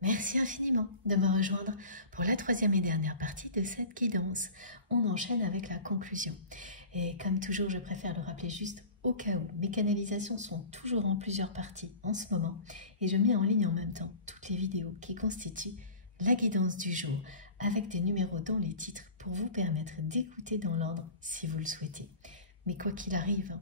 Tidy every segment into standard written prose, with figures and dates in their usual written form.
Merci infiniment de me rejoindre pour la troisième et dernière partie de cette guidance. On enchaîne avec la conclusion. Et comme toujours, je préfère le rappeler juste au cas où. Mes canalisations sont toujours en plusieurs parties en ce moment et je mets en ligne en même temps toutes les vidéos qui constituent la guidance du jour avec des numéros dans les titres pour vous permettre d'écouter dans l'ordre si vous le souhaitez. Mais quoi qu'il arrive,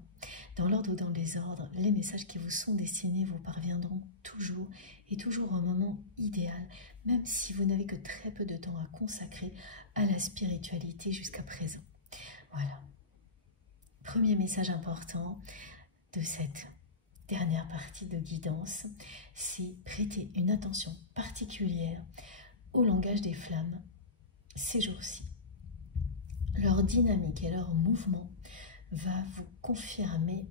dans l'ordre ou dans le désordre, les messages qui vous sont destinés vous parviendront toujours et toujours au moment idéal, même si vous n'avez que très peu de temps à consacrer à la spiritualité jusqu'à présent. Voilà. Premier message important de cette dernière partie de guidance, c'est prêter une attention particulière au langage des flammes ces jours-ci. Leur dynamique et leur mouvement va vous confirmer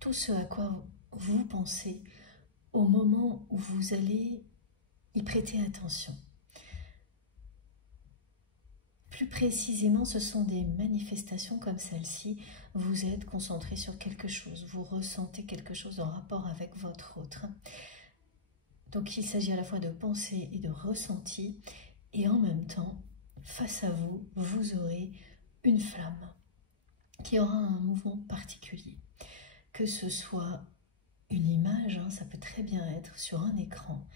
tout ce à quoi vous pensez au moment où vous allez y prêter attention. Plus précisément, ce sont des manifestations comme celle-ci. Vous êtes concentré sur quelque chose, vous ressentez quelque chose en rapport avec votre autre. Donc il s'agit à la fois de pensée et de ressenti, et en même temps, face à vous, vous aurez une flamme qui aura un mouvement particulier. Que ce soit une image, ça peut très bien être sur un écran,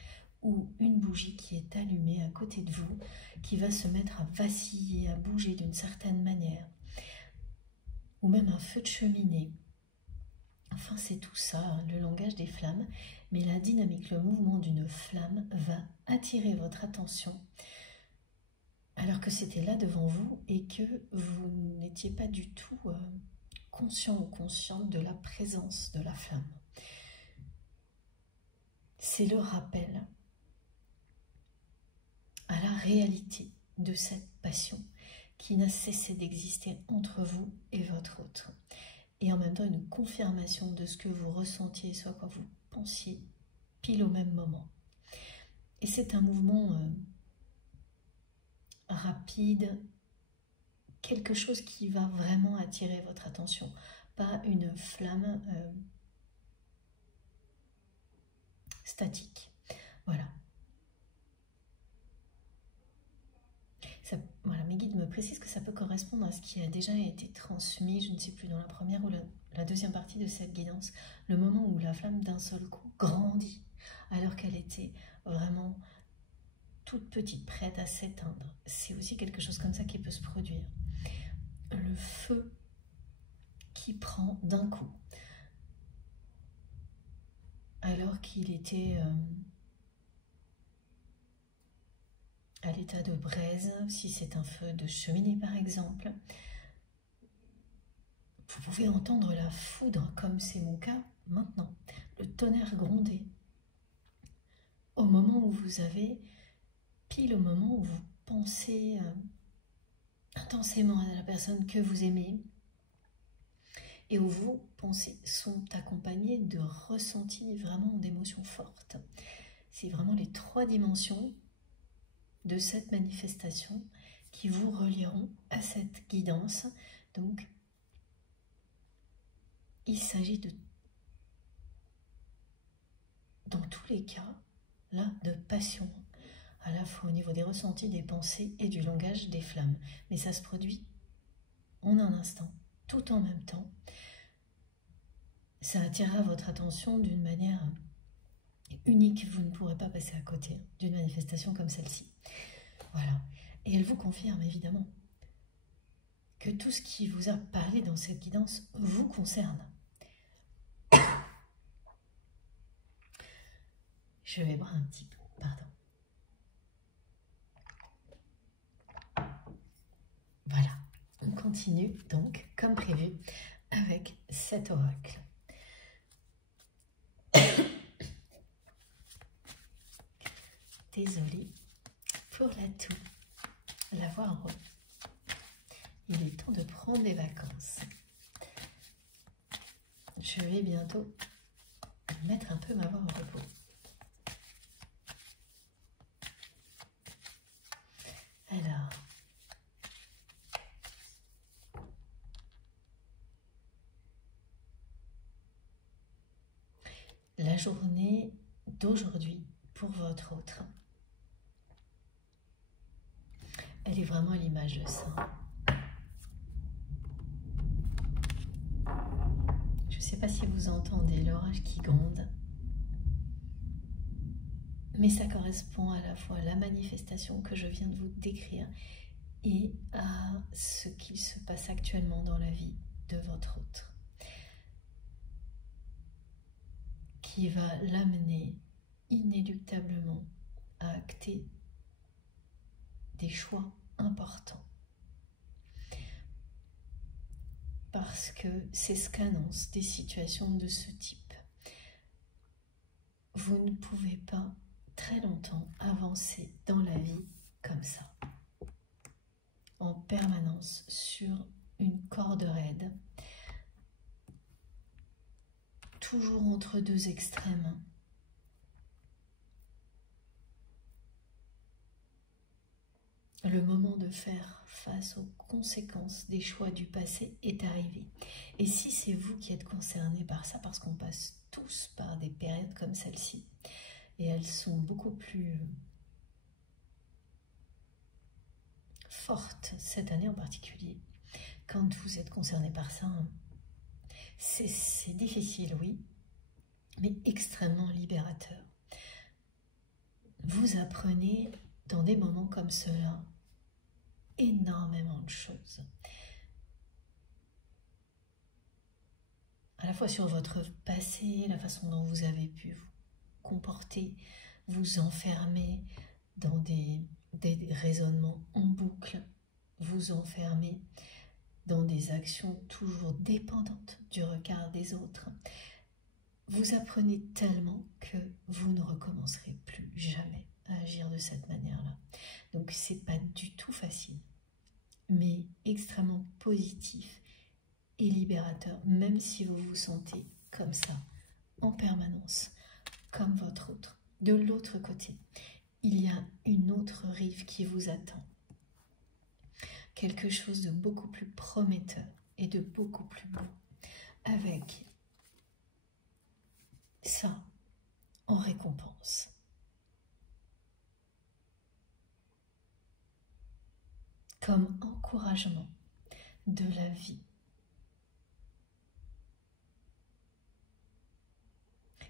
ou une bougie qui est allumée à côté de vous, qui va se mettre à vaciller, à bouger d'une certaine manière, ou même un feu de cheminée. Enfin, c'est tout ça, le langage des flammes, mais la dynamique, le mouvement d'une flamme va attirer votre attention, alors que c'était là devant vous et que vous n'étiez pas du tout conscient ou consciente de la présence de la flamme. C'est le rappel à la réalité de cette passion qui n'a cessé d'exister entre vous et votre autre. Et en même temps une confirmation de ce que vous ressentiez, soit quoi vous pensiez, pile au même moment. Et c'est un mouvement rapide, quelque chose qui va vraiment attirer votre attention, pas une flamme statique. Voilà. Voilà, mes guides me précisent que ça peut correspondre à ce qui a déjà été transmis, je ne sais plus, dans la première ou la deuxième partie de cette guidance, le moment où la flamme d'un seul coup grandit, alors qu'elle était vraiment toute petite, prête à s'éteindre. C'est aussi quelque chose comme ça qui peut se produire. Le feu qui prend d'un coup, alors qu'il était à l'état de braise, si c'est un feu de cheminée par exemple. Vous pouvez entendre la foudre, comme c'est mon cas maintenant, le tonnerre gronder. Au moment où vous avez, pile au moment où vous pensez intensément à la personne que vous aimez, et où vos pensées sont accompagnées de ressentis, vraiment d'émotions fortes. C'est vraiment les trois dimensions de cette manifestation qui vous relieront à cette guidance. Donc, il s'agit de, dans tous les cas, là, de passion, à la fois au niveau des ressentis, des pensées et du langage des flammes. Mais ça se produit en un instant, tout en même temps. Ça attirera votre attention d'une manière unique. Vous ne pourrez pas passer à côté d'une manifestation comme celle-ci. Voilà. Et elle vous confirme évidemment que tout ce qui vous a parlé dans cette guidance vous concerne. Je vais boire un petit peu, pardon. Voilà, on continue donc, comme prévu, avec cet oracle. Désolée pour la toux, la voix en haut. Il est temps de prendre des vacances. Je vais bientôt mettre un peu ma voix au repos. Alors, la journée d'aujourd'hui pour votre autre. Elle est vraiment à l'image de ça. Je ne sais pas si vous entendez l'orage qui gronde, mais ça correspond à la fois à la manifestation que je viens de vous décrire et à ce qu'il se passe actuellement dans la vie de votre autre, qui va l'amener inéluctablement à acter des choix importants. Parce que c'est ce qu'annoncent des situations de ce type. Vous ne pouvez pas très longtemps avancer dans la vie comme ça, en permanence sur une corde raide, toujours entre deux extrêmes. Le moment de faire face aux conséquences des choix du passé est arrivé. Et si c'est vous qui êtes concerné par ça, parce qu'on passe tous par des périodes comme celle-ci, et elles sont beaucoup plus fortes cette année en particulier, quand vous êtes concerné par ça, c'est difficile, oui, mais extrêmement libérateur. Vous apprenez dans des moments comme cela énormément de choses. À la fois sur votre passé, la façon dont vous avez pu vous comporter, vous enfermer dans des raisonnements en boucle, vous enfermer dans des actions toujours dépendantes du regard des autres. Vous apprenez tellement que vous ne recommencerez plus jamais à agir de cette manière-là. Donc c'est pas du tout facile, mais extrêmement positif et libérateur, même si vous vous sentez comme ça, en permanence, comme votre autre. De l'autre côté, il y a une autre rive qui vous attend. Quelque chose de beaucoup plus prometteur et de beaucoup plus beau, avec ça en récompense. Comme encouragement de la vie.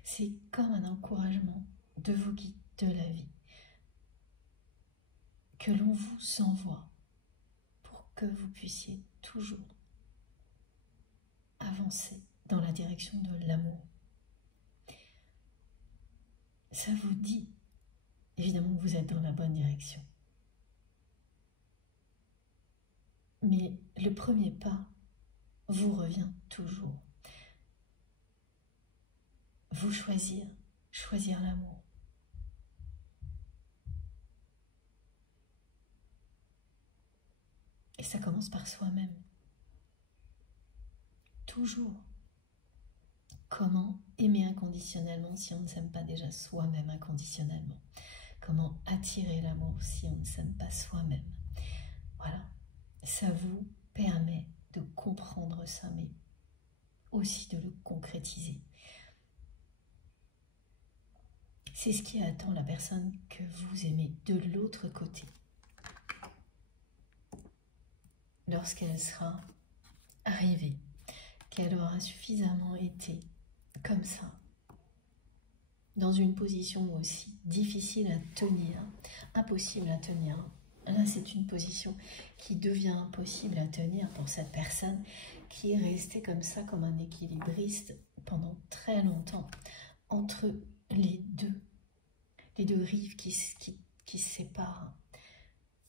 C'est comme un encouragement de vos guides de la vie que l'on vous envoie pour que vous puissiez toujours avancer dans la direction de l'amour. Ça vous dit évidemment que vous êtes dans la bonne direction. Mais le premier pas vous revient toujours. Vous choisir l'amour. Et ça commence par soi-même. Toujours. Comment aimer inconditionnellement si on ne s'aime pas déjà soi-même inconditionnellement? Comment attirer l'amour si on ne s'aime pas soi-même? Voilà. Ça vous permet de comprendre ça, mais aussi de le concrétiser. C'est ce qui attend la personne que vous aimez de l'autre côté. Lorsqu'elle sera arrivée, qu'elle aura suffisamment été comme ça, dans une position aussi difficile à tenir, impossible à tenir. Là, c'est une position qui devient impossible à tenir pour cette personne qui est restée comme ça, comme un équilibriste pendant très longtemps, entre les deux rives qui se séparent,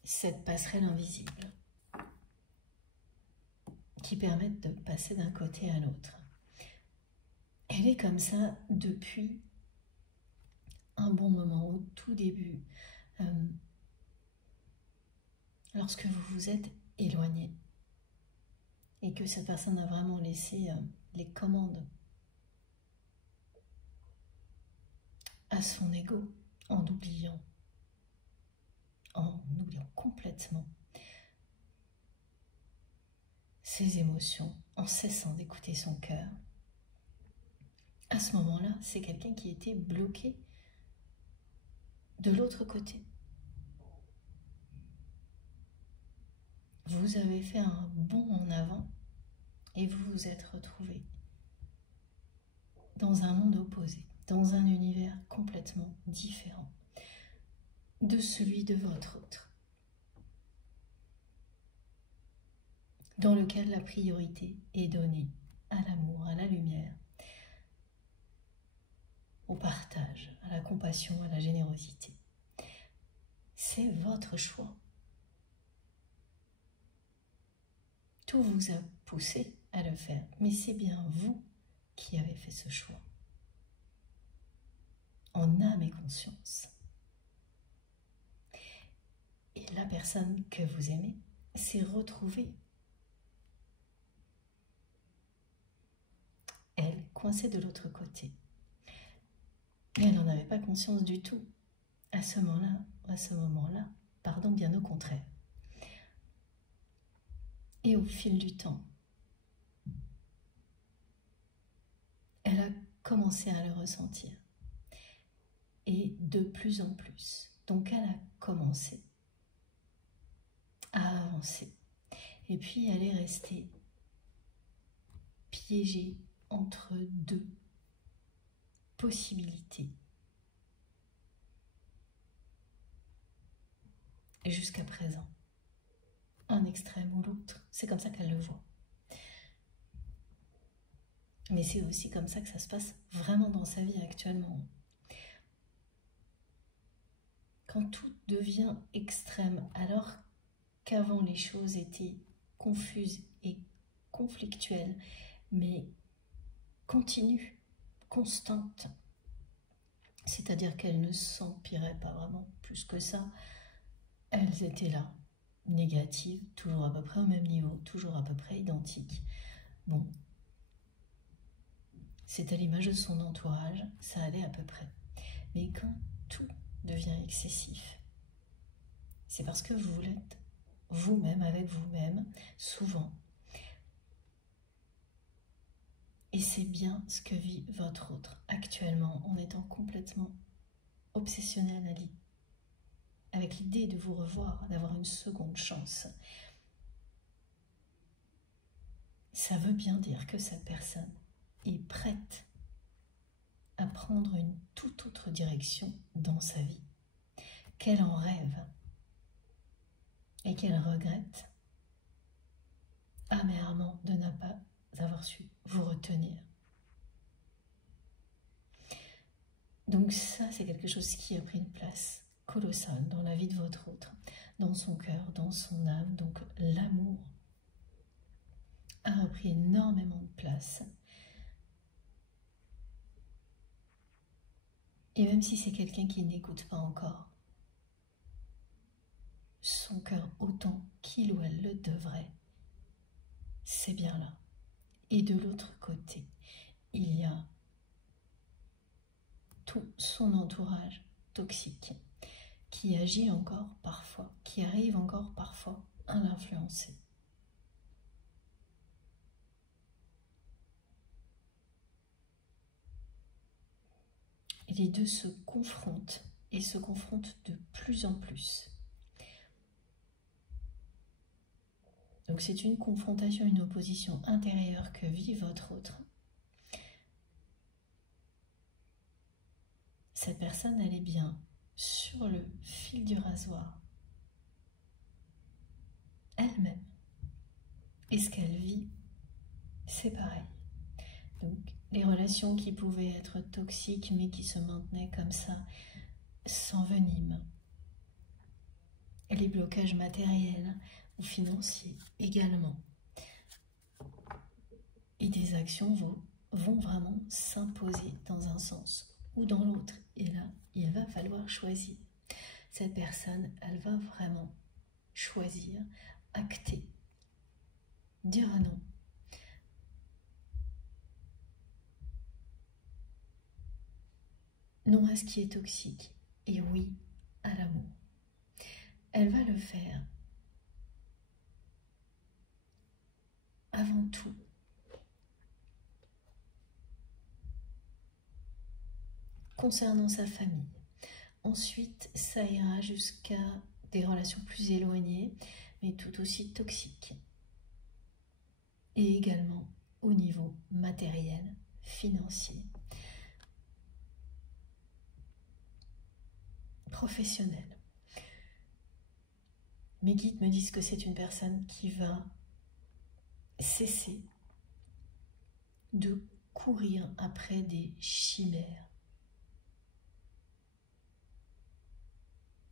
cette passerelle invisible qui permettent de passer d'un côté à l'autre. Elle est comme ça depuis un bon moment, au tout début, lorsque vous vous êtes éloigné et que cette personne a vraiment laissé les commandes à son ego en oubliant complètement ses émotions, en cessant d'écouter son cœur. À ce moment-là, c'est quelqu'un qui était bloqué de l'autre côté, vous avez fait un bond en avant et vous vous êtes retrouvé dans un monde opposé, dans un univers complètement différent de celui de votre autre, dans lequel la priorité est donnée à l'amour, à la lumière, au partage, à la compassion, à la générosité. C'est votre choix. Tout vous a poussé à le faire, mais c'est bien vous qui avez fait ce choix, en âme et conscience. Et la personne que vous aimez s'est retrouvée, elle, coincée de l'autre côté. Mais elle n'en avait pas conscience du tout à ce moment-là, pardon, bien au contraire. Et au fil du temps, elle a commencé à le ressentir. Et de plus en plus. Donc elle a commencé à avancer. Et puis elle est restée piégée entre deux possibilités. Et jusqu'à présent, un extrême ou l'autre, c'est comme ça qu'elle le voit. Mais c'est aussi comme ça que ça se passe vraiment dans sa vie actuellement. Quand tout devient extrême, alors qu'avant les choses étaient confuses et conflictuelles, mais continues, constantes, c'est-à-dire qu'elles ne s'empiraient pas vraiment plus que ça, elles étaient là, négatives, toujours à peu près au même niveau, toujours à peu près identiques. Bon, c'est à l'image de son entourage, ça allait à peu près. Mais quand tout devient excessif, c'est parce que vous l'êtes vous-même avec vous-même, souvent. Et c'est bien ce que vit votre autre actuellement, en étant complètement obsessionnel avec l'idée de vous revoir, d'avoir une seconde chance. Ça veut bien dire que cette personne est prête à prendre une toute autre direction dans sa vie, qu'elle en rêve et qu'elle regrette amèrement de ne pas avoir su vous retenir. Donc ça, c'est quelque chose qui a pris une place colossale dans la vie de votre autre, dans son cœur, dans son âme. Donc l'amour a repris énormément de place. Et même si c'est quelqu'un qui n'écoute pas encore son cœur autant qu'il ou elle le devrait, c'est bien là. Et de l'autre côté, il y a tout son entourage toxique qui agit encore parfois, qui arrive encore parfois à l'influencer. Et les deux se confrontent et se confrontent de plus en plus. Donc c'est une confrontation, une opposition intérieure que vit votre autre. Cette personne, elle est bien sur le fil du rasoir, elle-même. Et ce qu'elle vit, c'est pareil. Donc les relations qui pouvaient être toxiques mais qui se maintenaient comme ça s'enveniment. Les blocages matériels ou financiers également. Et des actions vont vraiment s'imposer dans un sens ou dans l'autre. Et là, il va falloir choisir. Cette personne, elle va vraiment choisir, acter, dire non. Non à ce qui est toxique et oui à l'amour. Elle va le faire avant tout concernant sa famille, Ensuite, ça ira jusqu'à des relations plus éloignées, mais tout aussi toxiques. Et également au niveau matériel, financier, professionnel. Mes guides me disent que c'est une personne qui va cesser de courir après des chimères.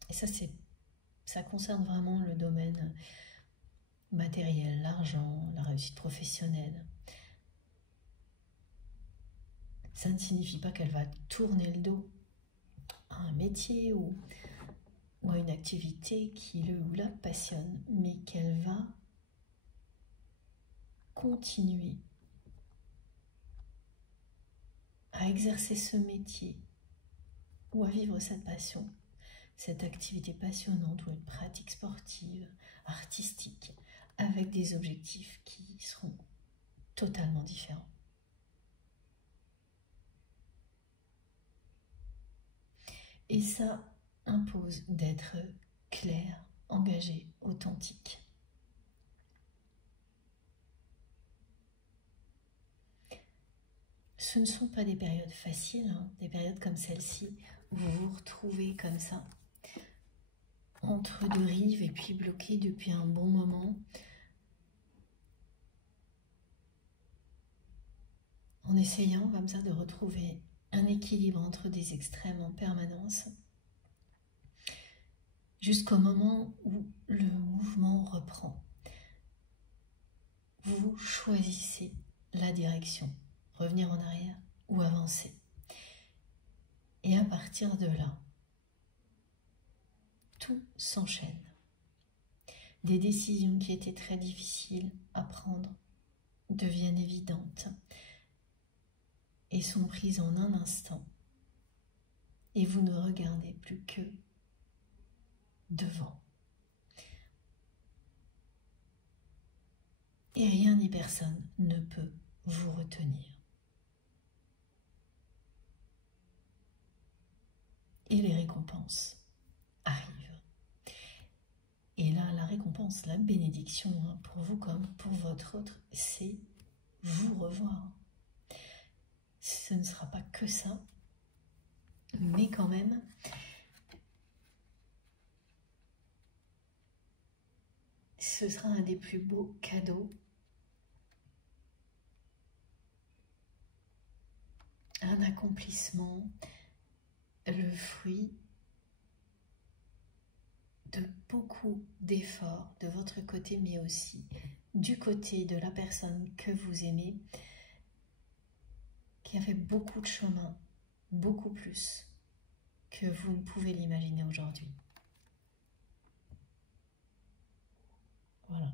Et ça concerne vraiment le domaine matériel, l'argent, la réussite professionnelle. Ça ne signifie pas qu'elle va tourner le dos à un métier ou à une activité qui le ou la passionne, mais qu'elle va continuer à exercer ce métier ou à vivre cette passion, cette activité passionnante ou une pratique sportive, artistique, avec des objectifs qui seront totalement différents. Et ça impose d'être clair, engagé, authentique. Ce ne sont pas des périodes faciles, des périodes comme celle-ci, où vous vous retrouvez comme ça, entre deux rives et puis bloqué depuis un bon moment, en essayant comme ça de retrouver un équilibre entre des extrêmes en permanence, jusqu'au moment où le mouvement reprend. Vous choisissez la direction, revenir en arrière ou avancer. Et à partir de là, tout s'enchaîne. Des décisions qui étaient très difficiles à prendre deviennent évidentes et sont prises en un instant. Et vous ne regardez plus que devant. Et rien ni personne ne peut vous retenir. Et les récompenses arrivent. Et là, la récompense, la bénédiction, pour vous comme pour votre autre, c'est vous revoir. Ce ne sera pas que ça, mais quand même, ce sera un des plus beaux cadeaux, un accomplissement, le fruit de beaucoup d'efforts de votre côté, mais aussi du côté de la personne que vous aimez, qui a fait beaucoup de chemin, beaucoup plus que vous ne pouvez l'imaginer aujourd'hui. Voilà.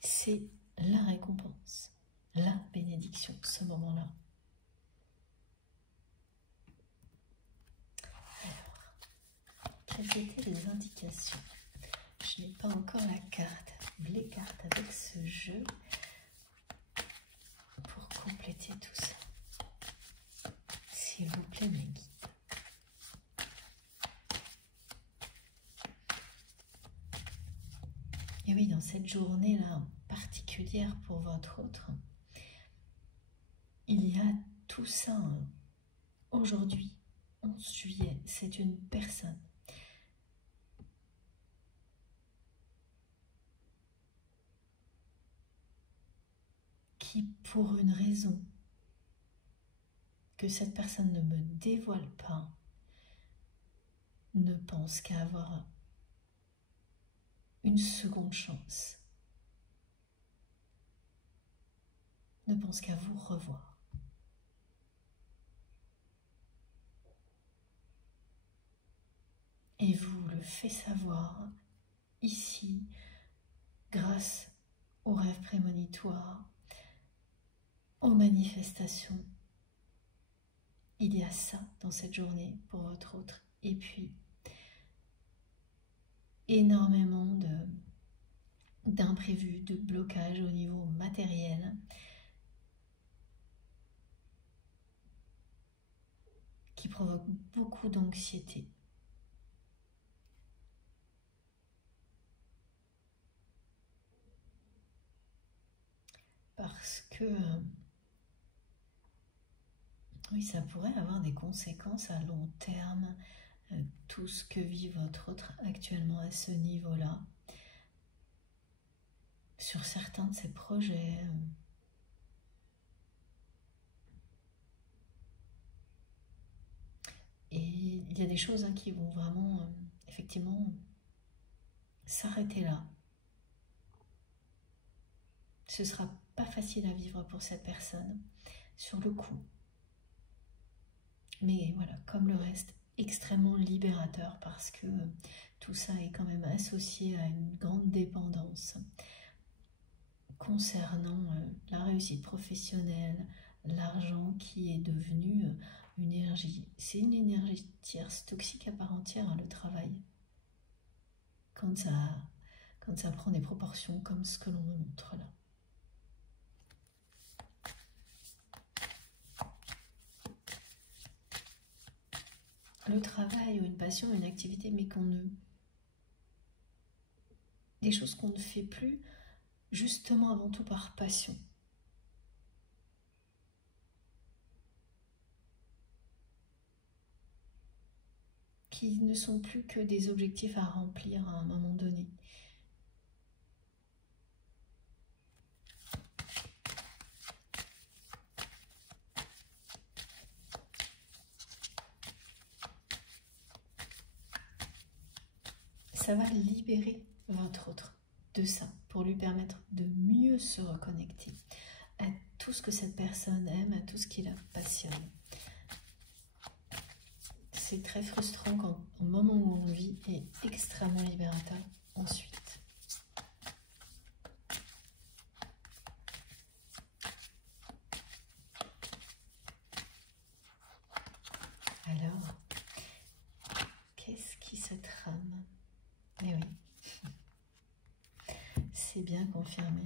C'est la récompense, la bénédiction, ce moment-là. Alors, quelles étaient les indications? Je n'ai pas encore la carte, les cartes avec ce jeu pour compléter tout ça. S'il vous plaît, mes guides. Et oui, dans cette journée-là particulière pour votre autre, il y a tout ça. Aujourd'hui, 11 juillet, c'est une personne qui, pour une raison que cette personne ne me dévoile pas, ne pense qu'à avoir une seconde chance, ne pense qu'à vous revoir. Et vous le fait savoir ici, grâce aux rêves prémonitoires, aux manifestations. Il y a ça dans cette journée pour votre autre. Et puis, énormément d'imprévus, de blocages au niveau matériel. qui provoque beaucoup d'anxiété. Parce que, oui, ça pourrait avoir des conséquences à long terme, tout ce que vit votre autre actuellement à ce niveau-là, sur certains de ses projets. Et il y a des choses qui vont vraiment, effectivement, s'arrêter là. Ce sera pas facile à vivre pour cette personne, sur le coup. Mais voilà, comme le reste, extrêmement libérateur parce que tout ça est quand même associé à une grande dépendance concernant la réussite professionnelle, l'argent qui est devenu une énergie. C'est une énergie tierce, toxique à part entière, le travail. Quand ça prend des proportions comme ce que l'on me montre là. Le travail ou une passion, une activité, mais des choses qu'on ne fait plus, justement avant tout par passion. Qui ne sont plus que des objectifs à remplir à un moment donné. Ça va libérer votre autre de ça, pour lui permettre de mieux se reconnecter à tout ce que cette personne aime, à tout ce qui la passionne. C'est très frustrant quand, au moment où on vit, et extrêmement libérateur ensuite. Alors, qu'est-ce qui se trame? Eh oui, c'est bien confirmé.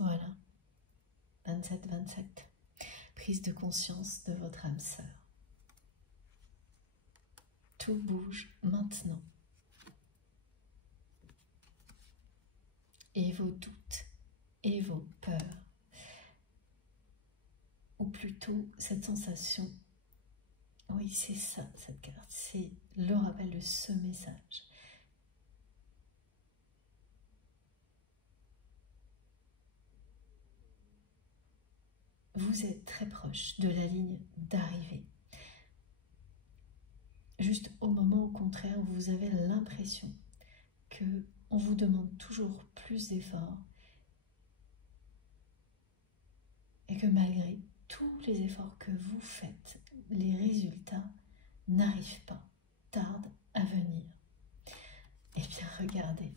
Voilà, 27-27. Prise de conscience de votre âme sœur. Tout bouge maintenant. Et vos doutes et vos peurs, ou plutôt cette sensation, oui c'est ça cette carte, c'est le rappel de ce message. Vous êtes très proche de la ligne d'arrivée. Juste au moment au contraire où vous avez l'impression qu'on vous demande toujours plus d'efforts et que malgré tous les efforts que vous faites, les résultats n'arrivent pas, tardent à venir. Eh bien regardez,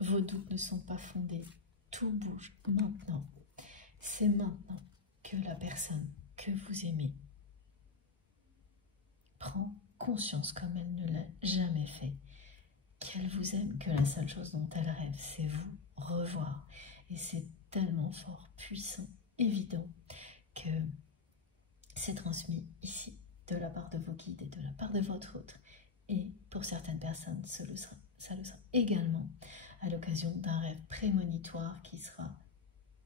vos doutes ne sont pas fondés, tout bouge maintenant. C'est maintenant que la personne que vous aimez prend conscience, comme elle ne l'a jamais fait, qu'elle vous aime, que la seule chose dont elle rêve, c'est vous revoir. Et c'est tellement fort, puissant, évident, que c'est transmis ici, de la part de vos guides et de la part de votre autre. Et pour certaines personnes, ça le sera également à l'occasion d'un rêve prémonitoire qui sera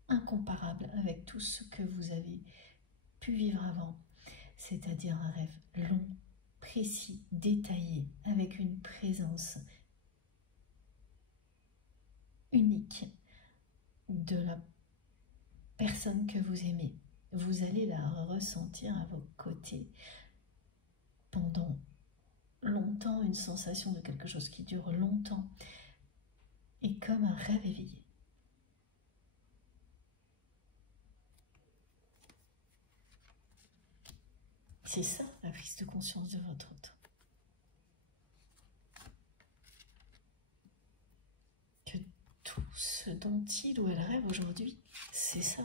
incomparable avec tout ce que vous avez pu vivre avant, c'est-à-dire un rêve long, précis, détaillé, avec une présence unique de la personne que vous aimez. Vous allez la ressentir à vos côtés pendant longtemps, une sensation de quelque chose qui dure longtemps, et comme un rêve éveillé. C'est ça la prise de conscience de votre autre. Que tout ce dont il ou elle rêve aujourd'hui, c'est ça.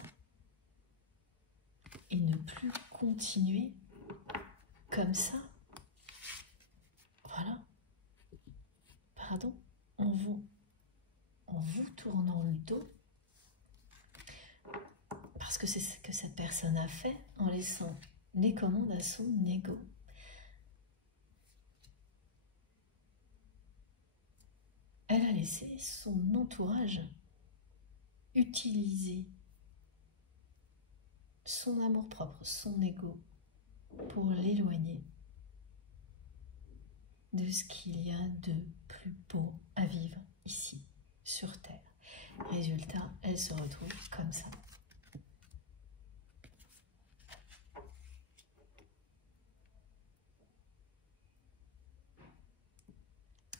Et ne plus continuer comme ça. Voilà. Pardon, en vous tournant le dos. Parce que c'est ce que cette personne a fait en laissant les commandes à son ego. Elle a laissé son entourage utiliser son amour-propre, son ego, pour l'éloigner de ce qu'il y a de plus beau à vivre ici, sur Terre. Résultat, elle se retrouve comme ça.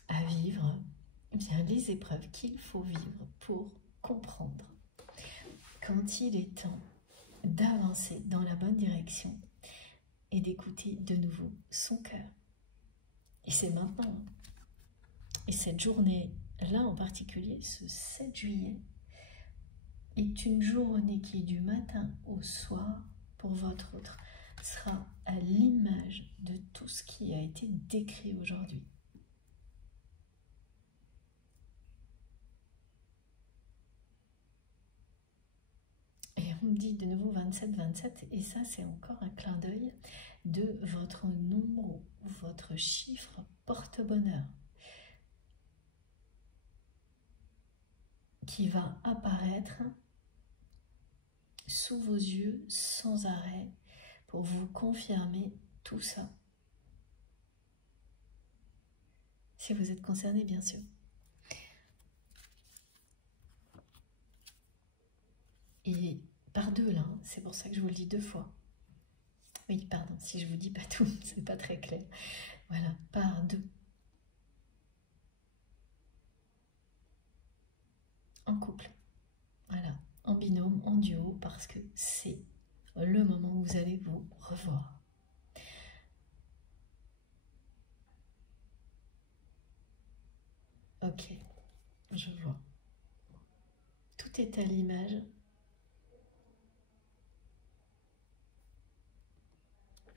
À vivre, eh bien, les épreuves qu'il faut vivre pour comprendre quand il est temps d'avancer dans la bonne direction et d'écouter de nouveau son cœur. Et c'est maintenant. Et cette journée-là en particulier, ce 7 juillet, est une journée qui, du matin au soir, pour votre autre, sera à l'image de tout ce qui a été décrit aujourd'hui. Et on me dit de nouveau 27, et ça c'est encore un clin d'œil de votre nombre ou votre chiffre porte-bonheur qui va apparaître sous vos yeux sans arrêt pour vous confirmer tout ça. Si vous êtes concerné, bien sûr. Et par deux là, c'est pour ça que je vous le dis 2 fois. Oui, pardon, si je vous dis pas tout, c'est pas très clair. Voilà, par 2. En couple. Voilà, en binôme, en duo, parce que c'est le moment où vous allez vous revoir. Ok, je vois. Tout est à l'image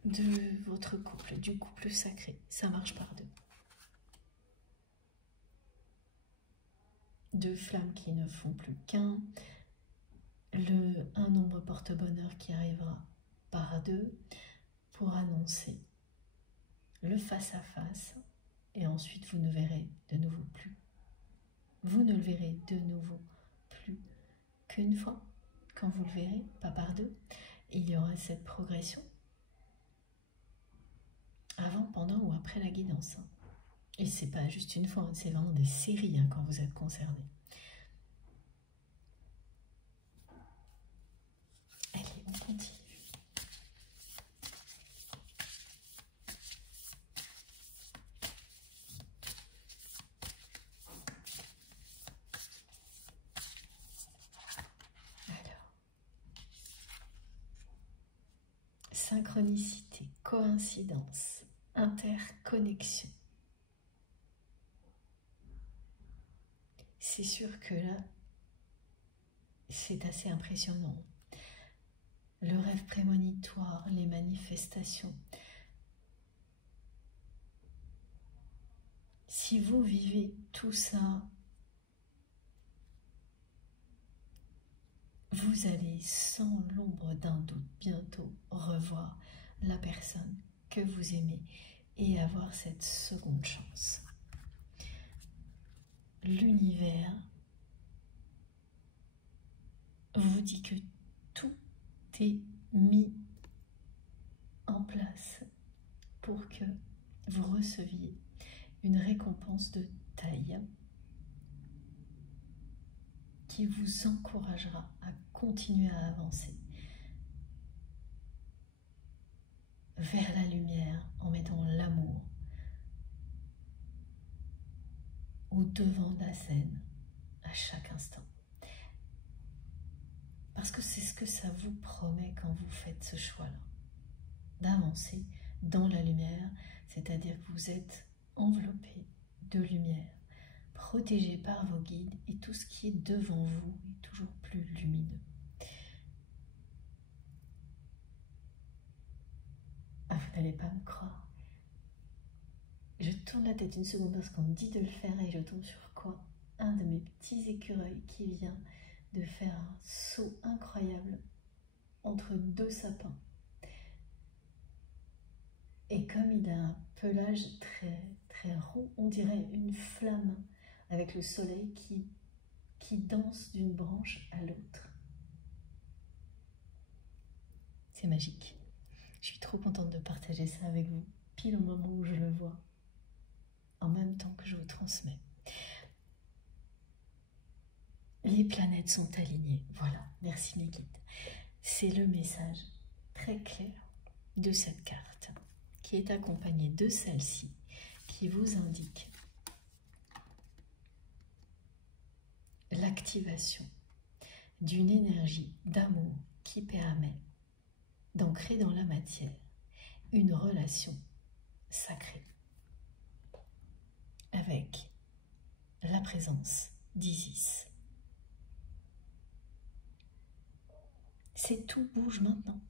de votre couple, du couple sacré. Ça marche par 2. 2 flammes qui ne font plus qu'un. Un nombre porte-bonheur qui arrivera par 2 pour annoncer le face-à-face. Et ensuite, vous ne verrez de nouveau plus. Vous ne le verrez de nouveau plus qu'une fois. Quand vous le verrez, pas par 2, il y aura cette progression avant, pendant ou après la guidance. Et c'est pas juste une fois, c'est vraiment des séries quand vous êtes concerné. Allez, on continue. Alors, synchronicité, coïncidence, interconnexion. C'est sûr que là, c'est assez impressionnant. Le rêve prémonitoire, les manifestations. Si vous vivez tout ça, vous allez sans l'ombre d'un doute bientôt revoir la personne que vous aimez et avoir cette seconde chance. L'univers vous dit que tout est mis en place pour que vous receviez une récompense de taille qui vous encouragera à continuer à avancer vers la lumière en mettant l'amour au devant de la scène à chaque instant. Parce que c'est ce que ça vous promet quand vous faites ce choix-là, d'avancer dans la lumière, c'est-à-dire que vous êtes enveloppé de lumière, protégé par vos guides et tout ce qui est devant vous est toujours plus lumineux. Ah, vous n'allez pas me croire. Je tourne la tête une seconde parce qu'on me dit de le faire et je tombe sur quoi? Un de mes petits écureuils qui vient de faire un saut incroyable entre deux sapins. Et comme il a un pelage très roux, on dirait une flamme avec le soleil qui danse d'une branche à l'autre. C'est magique. Je suis trop contente de partager ça avec vous, pile au moment où je le vois, en même temps que je vous transmets. Les planètes sont alignées. Voilà, merci mes guides. C'est le message très clair de cette carte, qui est accompagnée de celle-ci, qui vous indique l'activation d'une énergie d'amour qui permet d'ancrer dans la matière une relation sacrée avec la présence d'Isis. C'est tout bouge maintenant,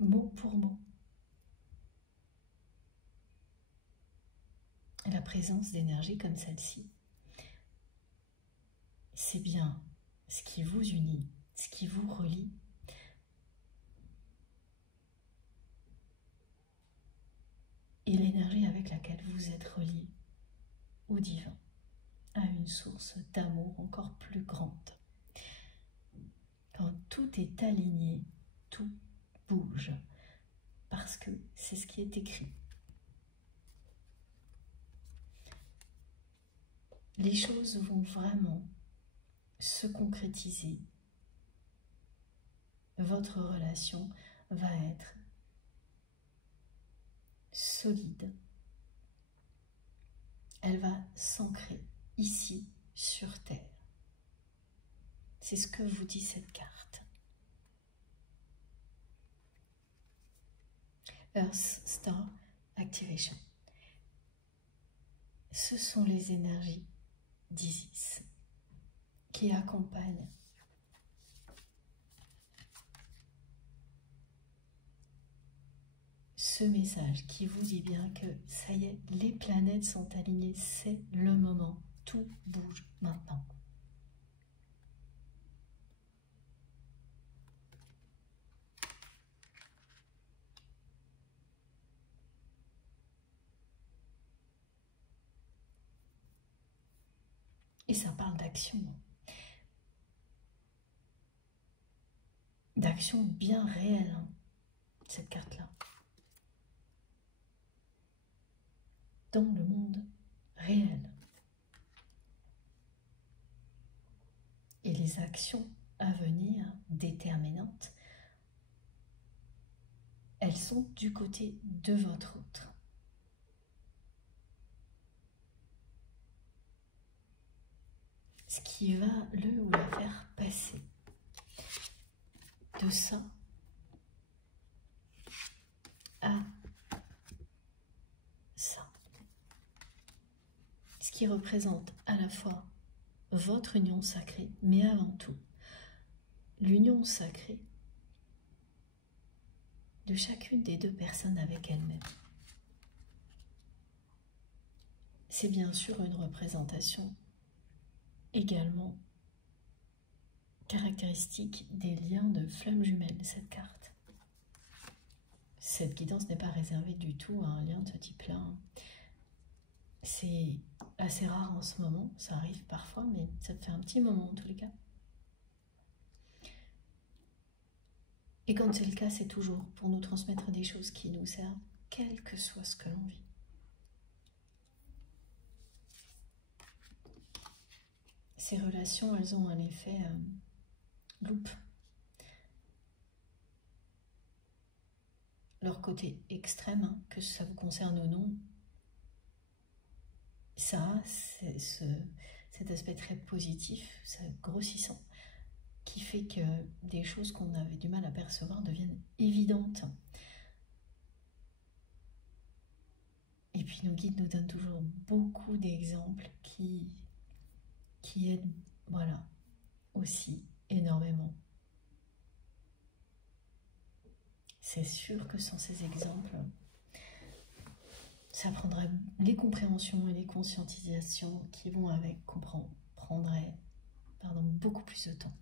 mot pour mot. Et la présence d'énergie comme celle-ci, c'est bien ce qui vous unit, ce qui vous relie. Et l'énergie avec laquelle vous êtes relié au divin, à une source d'amour encore plus grande. Quand tout est aligné, tout bouge, parce que c'est ce qui est écrit. Les choses vont vraiment se concrétiser. Votre relation va être solide. Elle va s'ancrer ici sur Terre. C'est ce que vous dit cette carte. Earth Star Activation. Ce sont les énergies d'Isis qui accompagnent ce message qui vous dit bien que ça y est, les planètes sont alignées, c'est le moment, tout bouge maintenant. Et ça parle d'action. D'action bien réelle, hein, cette carte-là. Dans le monde réel. Et les actions à venir déterminantes, elles sont du côté de votre autre. Ce qui va le ou la faire passer de ça à ça. Ce qui représente à la fois votre union sacrée, mais avant tout, l'union sacrée de chacune des deux personnes avec elle-même. C'est bien sûr une représentation également caractéristique des liens de flammes jumelles, cette carte. Cette guidance n'est pas réservée du tout à un lien de ce type-là. C'est assez rare en ce moment, ça arrive parfois, mais ça fait un petit moment en tous les cas. Et quand c'est le cas, c'est toujours pour nous transmettre des choses qui nous servent, quel que soit ce que l'on vit. Ces relations, elles ont un effet loupe. Leur côté extrême, hein, que ça vous concerne ou non, ça, c'est cet aspect très positif, grossissant, qui fait que des choses qu'on avait du mal à percevoir deviennent évidentes. Et puis nos guides nous donnent toujours beaucoup d'exemples qui aident, voilà, aussi énormément. C'est sûr que sans ces exemples, ça prendrait les compréhensions et les conscientisations qui vont avec, prendraient beaucoup plus de temps.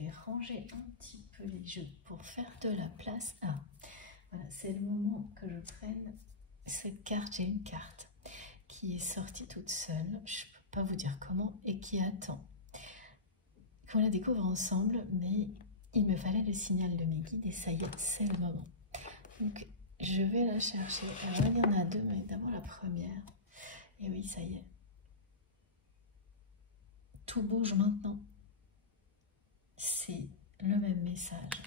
vais ranger un petit peu les jeux pour faire de la place. Ah, voilà, c'est le moment que je prenne cette carte. J'ai une carte qui est sortie toute seule, je ne peux pas vous dire comment, et qui attend qu'on la découvre ensemble, mais il me fallait le signal de mes guides et ça y est, c'est le moment. Donc, je vais la chercher. Alors, il y en a deux, mais d'abord la première. Et oui, ça y est. Tout bouge maintenant. C'est le même message.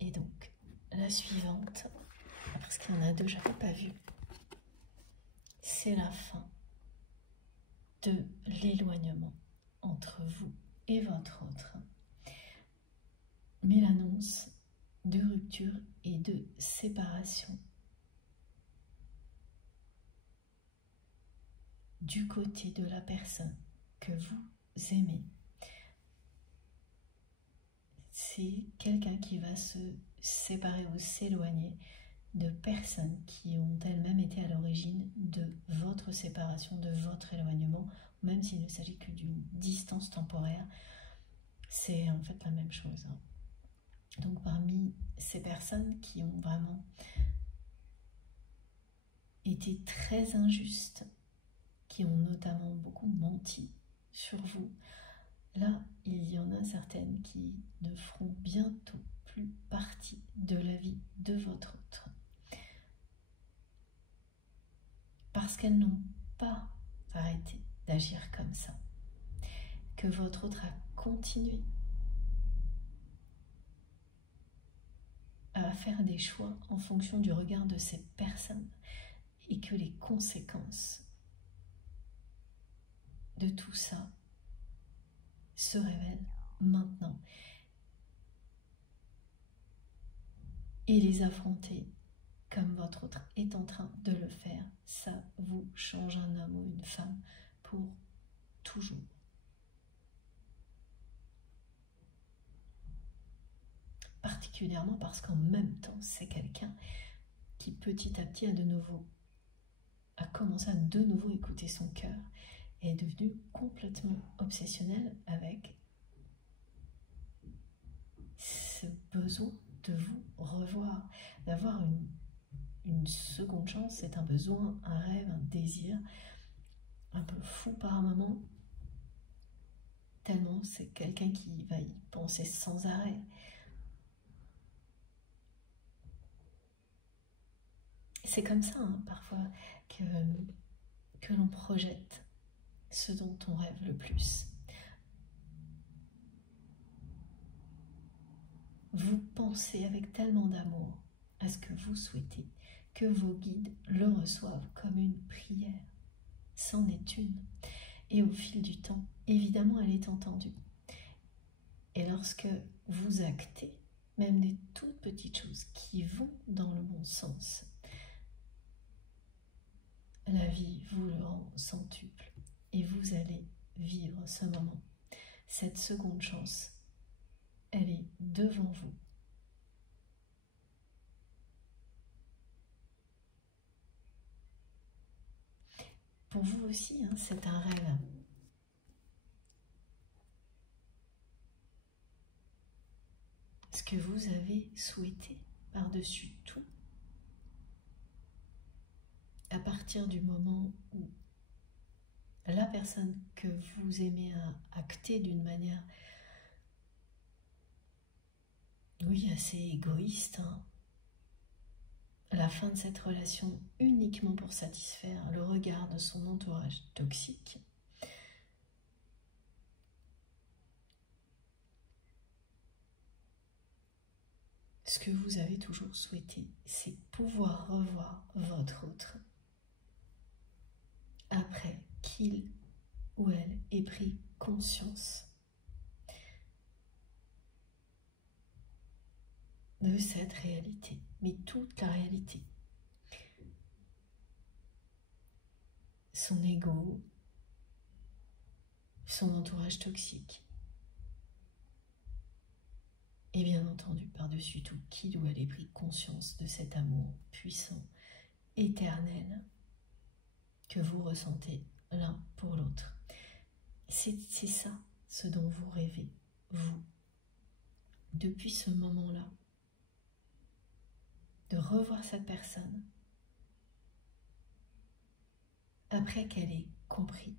Et donc, la suivante, parce qu'il y en a deux, je n'avais pas vu, c'est la fin de l'éloignement entre vous et votre autre. Mais l'annonce de rupture et de séparation du côté de la personne que vous aimez. C'est quelqu'un qui va se séparer ou s'éloigner de personnes qui ont elles-mêmes été à l'origine de votre séparation, de votre éloignement, même s'il ne s'agit que d'une distance temporaire, c'est en fait la même chose. Donc parmi ces personnes qui ont vraiment été très injustes, qui ont notamment beaucoup menti sur vous, là, il y en a certaines qui ne feront bientôt plus partie de la vie de votre autre. Parce qu'elles n'ont pas arrêté d'agir comme ça. Que votre autre a continué à faire des choix en fonction du regard de cette personne et que les conséquences de tout ça se révèlent maintenant. Et les affronter comme votre autre est en train de le faire, ça vous change un homme ou une femme pour toujours. Particulièrement parce qu'en même temps, c'est quelqu'un qui petit à petit a commencé à de nouveau écouter son cœur et est devenu complètement obsessionnel avec ce besoin de vous revoir, d'avoir une seconde chance. C'est un besoin, un rêve, un désir un peu fou par moment, tellement c'est quelqu'un qui va y penser sans arrêt. C'est comme ça, parfois, que l'on projette ce dont on rêve le plus. Vous pensez avec tellement d'amour à ce que vous souhaitez que vos guides le reçoivent comme une prière. C'en est une. Et au fil du temps, évidemment, elle est entendue. Et lorsque vous actez même des toutes petites choses qui vont dans le bon sens, la vie vous le rend centuple et vous allez vivre ce moment. Cette seconde chance, elle est devant vous. Pour vous aussi, c'est un rêve. Ce que vous avez souhaité par-dessus tout, à partir du moment où la personne que vous aimez a acté d'une manière, oui, assez égoïste, la fin de cette relation uniquement pour satisfaire le regard de son entourage toxique, ce que vous avez toujours souhaité, c'est pouvoir revoir votre autre après qu'il ou elle ait pris conscience de cette réalité, mais toute la réalité. Son ego, son entourage toxique, et bien entendu, par-dessus tout, qu'il ou elle ait pris conscience de cet amour puissant, éternel, que vous ressentez l'un pour l'autre. C'est ça ce dont vous rêvez, vous depuis ce moment-là, de revoir cette personne après qu'elle ait compris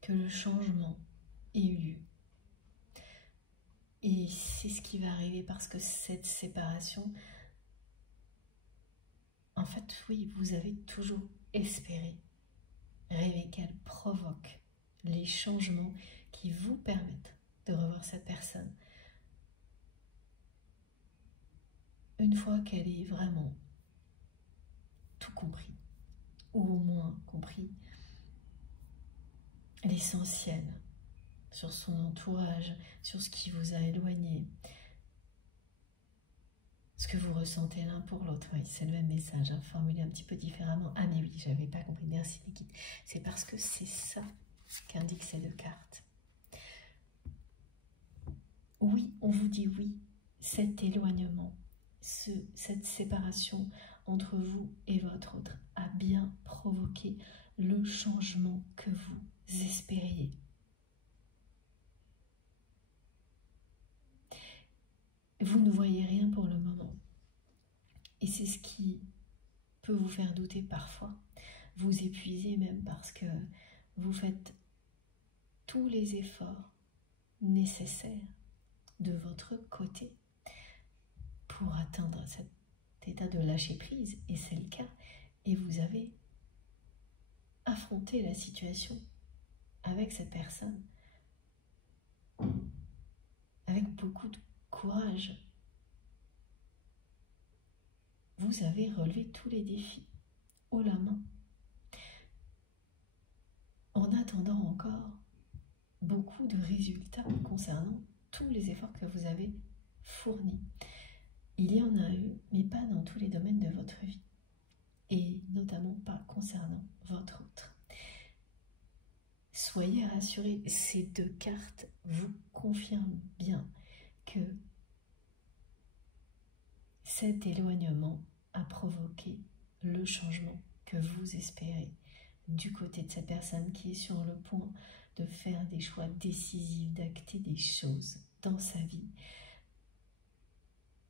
que le changement ait eu lieu. Et c'est ce qui va arriver parce que cette séparation, en fait, oui, vous avez toujours espéré, rêvé qu'elle provoque les changements qui vous permettent de revoir cette personne. Une fois qu'elle ait vraiment tout compris, ou au moins compris l'essentiel sur son entourage, sur ce qui vous a éloigné, ce que vous ressentez l'un pour l'autre. Oui, c'est le même message, hein, formulé un petit peu différemment. Ah mais oui, j'avais pas compris, merci Nikki. C'est parce que c'est ça qu'indiquent ces deux cartes. Oui, on vous dit oui, cet éloignement, cette séparation entre vous et votre autre a bien provoqué le changement que vous espériez. Vous ne voyez rien pour le moment. Et c'est ce qui peut vous faire douter parfois, vous épuiser même parce que vous faites tous les efforts nécessaires de votre côté pour atteindre cet état de lâcher prise, et c'est le cas, et vous avez affronté la situation avec cette personne avec beaucoup de courage. Vous avez relevé tous les défis haut la main, en attendant encore beaucoup de résultats concernant tous les efforts que vous avez fournis. Il y en a eu, mais pas dans tous les domaines de votre vie, et notamment pas concernant votre autre. Soyez rassurés, ces deux cartes vous confirment bien que cet éloignement a provoqué le changement que vous espérez du côté de cette personne qui est sur le point de faire des choix décisifs, d'acter des choses dans sa vie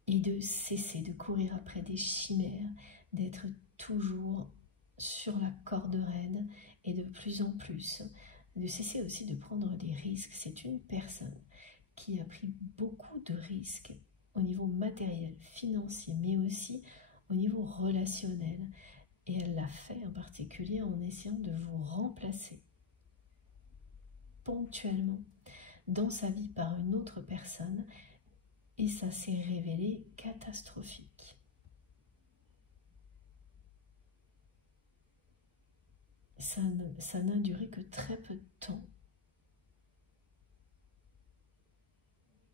et de cesser de courir après des chimères, d'être toujours sur la corde raide et de plus en plus de cesser aussi de prendre des risques. C'est une personne qui a pris beaucoup de risques au niveau matériel, financier, mais aussi au niveau relationnel. Et elle l'a fait en particulier en essayant de vous remplacer ponctuellement dans sa vie par une autre personne, et ça s'est révélé catastrophique. Ça n'a duré que très peu de temps.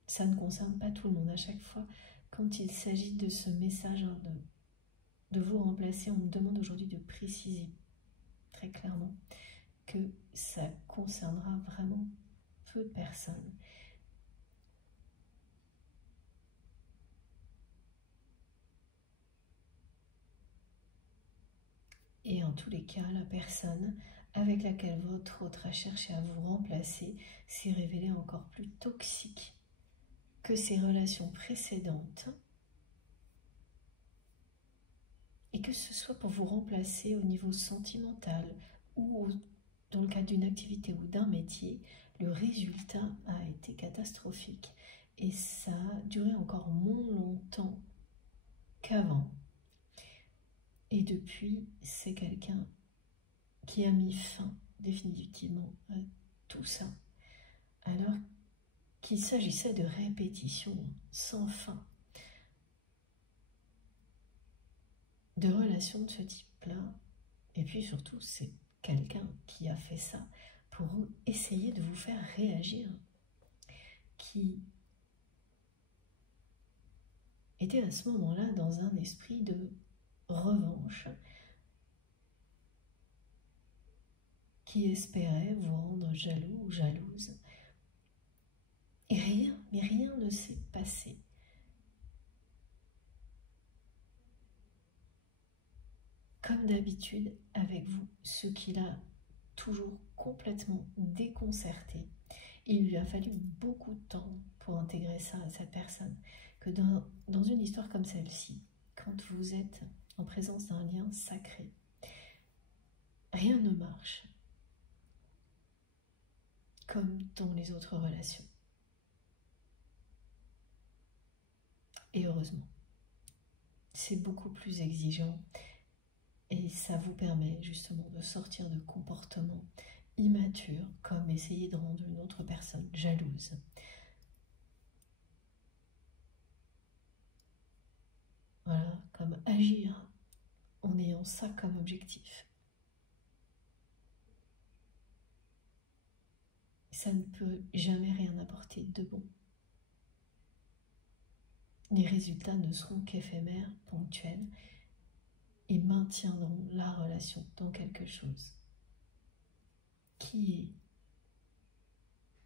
Ça ne concerne pas tout le monde. À chaque fois, quand il s'agit de ce message de vous remplacer, on me demande aujourd'hui de préciser très clairement que ça concernera vraiment peu de personnes. Et en tous les cas, la personne avec laquelle votre autre a cherché à vous remplacer s'est révélée encore plus toxique que ses relations précédentes. Et que ce soit pour vous remplacer au niveau sentimental ou dans le cadre d'une activité ou d'un métier, le résultat a été catastrophique. Et ça a duré encore moins longtemps qu'avant. Et depuis, c'est quelqu'un qui a mis fin définitivement à tout ça, alors qu'il s'agissait de répétitions sans fin, de relations de ce type-là. Et puis surtout, c'est quelqu'un qui a fait ça pour essayer de vous faire réagir, qui était à ce moment-là dans un esprit de revanche, qui espérait vous rendre jaloux ou jalouse. Et rien ne s'est passé. Comme d'habitude avec vous, ce qui l'a toujours complètement déconcerté il lui a fallu beaucoup de temps pour intégrer ça à cette personne. Que dans une histoire comme celle-ci, quand vous êtes en présence d'un lien sacré, rien ne marche comme dans les autres relations. Et heureusement, c'est beaucoup plus exigeant et ça vous permet justement de sortir de comportements immatures comme essayer de rendre une autre personne jalouse. Voilà, comme agir en ayant ça comme objectif. Ça ne peut jamais rien apporter de bon. Les résultats ne seront qu'éphémères, ponctuels, et maintiendront la relation dans quelque chose qui est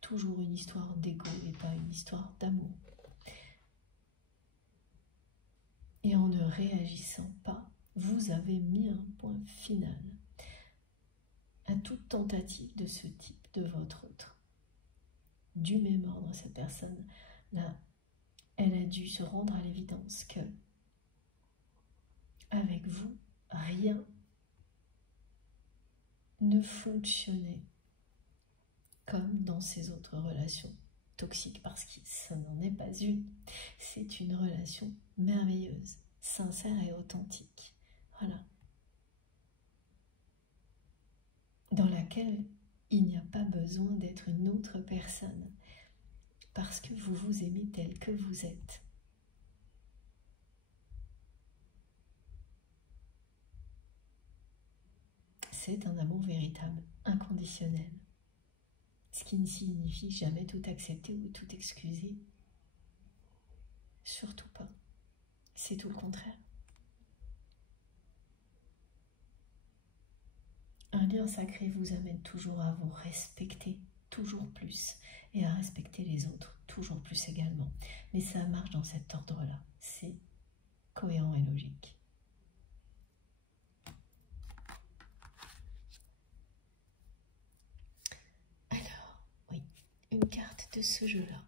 toujours une histoire d'ego et pas une histoire d'amour. Et en ne réagissant pas, vous avez mis un point final à toute tentative de ce type de votre autre. Du même ordre, cette personne-là, elle a dû se rendre à l'évidence que, avec vous, rien ne fonctionnait comme dans ces autres relations toxiques, parce que ça n'en est pas une. C'est une relation merveilleuse, sincère et authentique. Voilà. Dans laquelle il n'y a pas besoin d'être une autre personne, parce que vous vous aimez tel que vous êtes. C'est un amour véritable, inconditionnel. Ce qui ne signifie jamais tout accepter ou tout excuser. Surtout pas. C'est tout le contraire. Un lien sacré vous amène toujours à vous respecter, toujours plus, et à respecter les autres, toujours plus également. Mais ça marche dans cet ordre-là. C'est cohérent et logique. Alors, oui, une carte de ce jeu-là.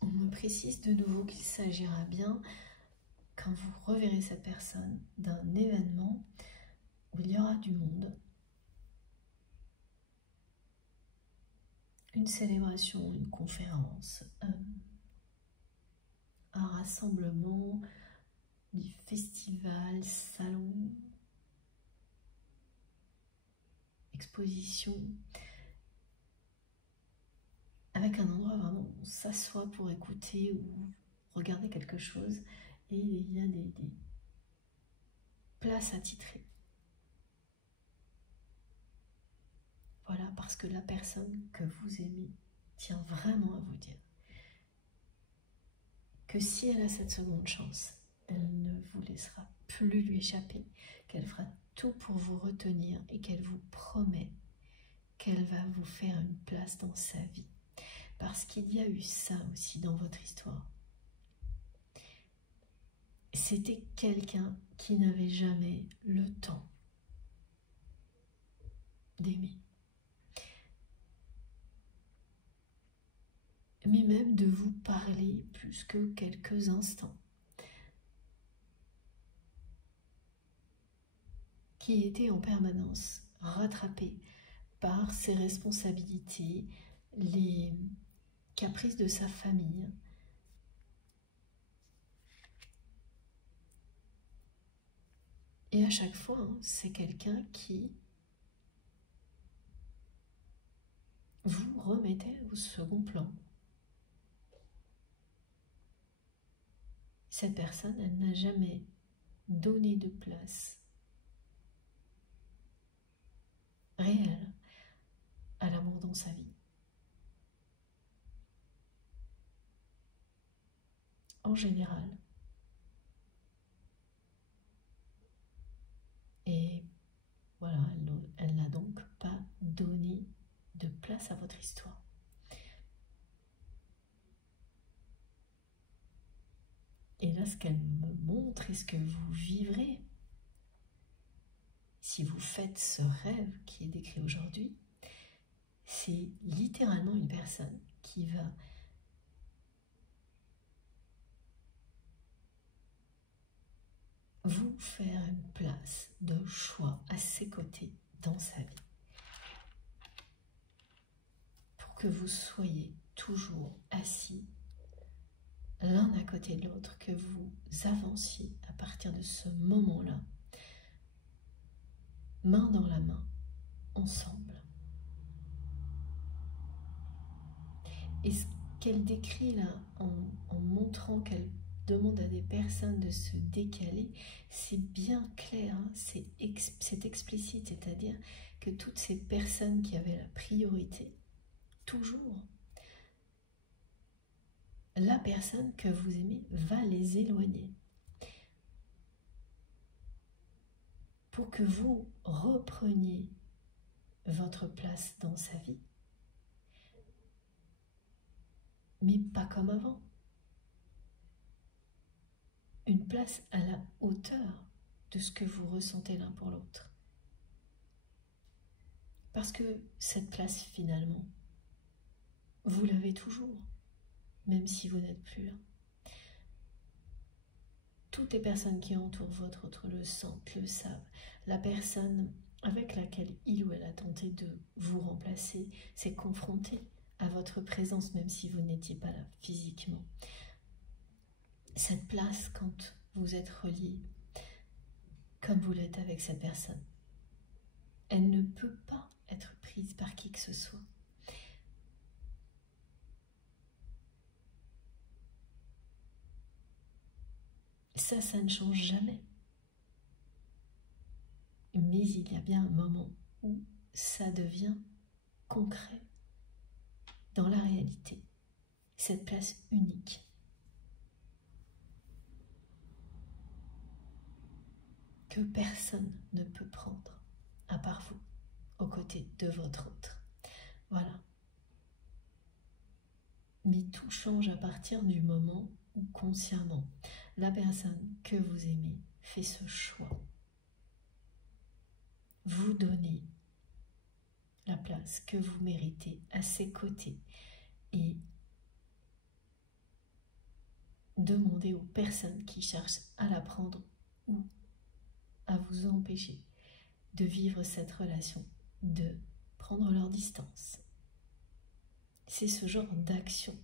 On me précise de nouveau qu'il s'agira bien, quand vous reverrez cette personne, d'un événement où il y aura du monde, une célébration, une conférence, un rassemblement, du festival, salon, exposition, avec un endroit vraiment où on s'assoit pour écouter ou regarder quelque chose, et il y a des places attitrées. Voilà, parce que la personne que vous aimez tient vraiment à vous dire que si elle a cette seconde chance, elle ne vous laissera plus lui échapper, qu'elle fera tout pour vous retenir et qu'elle vous promet qu'elle va vous faire une place dans sa vie. Parce qu'il y a eu ça aussi dans votre histoire. C'était quelqu'un qui n'avait jamais le temps d'aimer. Mais même de vous parler plus que quelques instants. Qui était en permanence rattrapé par ses responsabilités, les caprices de sa famille. Et à chaque fois, c'est quelqu'un qui vous remettait au second plan. Cette personne, elle n'a jamais donné de place réelle à l'amour dans sa vie. En général. Et voilà, elle n'a donc pas donné de place à votre histoire. qu'elle me montre et ce que vous vivrez, si vous faites ce rêve qui est décrit aujourd'hui, c'est littéralement une personne qui va vous faire une place de choix à ses côtés dans sa vie. Pour que vous soyez toujours assis l'un à côté de l'autre, que vous avanciez à partir de ce moment-là, main dans la main, ensemble. Et ce qu'elle décrit là, en montrant qu'elle demande à des personnes de se décaler, c'est bien clair, hein, c'est explicite, c'est-à-dire que toutes ces personnes qui avaient la priorité, toujours, la personne que vous aimez va les éloigner. Pour que vous repreniez votre place dans sa vie, mais pas comme avant. Une place à la hauteur de ce que vous ressentez l'un pour l'autre. Parce que cette place, finalement, vous l'avez toujours, même si vous n'êtes plus là. Toutes les personnes qui entourent votre autre le sentent, le savent. La personne avec laquelle il ou elle a tenté de vous remplacer s'est confrontée à votre présence, même si vous n'étiez pas là physiquement. Cette place, quand vous êtes relié, comme vous l'êtes avec cette personne, elle ne peut pas être prise par qui que ce soit. Ça ne change jamais. Mais il y a bien un moment où ça devient concret dans la réalité. Cette place unique. Que personne ne peut prendre, à part vous, aux côtés de votre autre. Voilà. Mais tout change à partir du moment où consciemment, la personne que vous aimez fait ce choix. Vous donnez la place que vous méritez à ses côtés et demandez aux personnes qui cherchent à la prendre ou à vous empêcher de vivre cette relation, de prendre leur distance. C'est ce genre d'action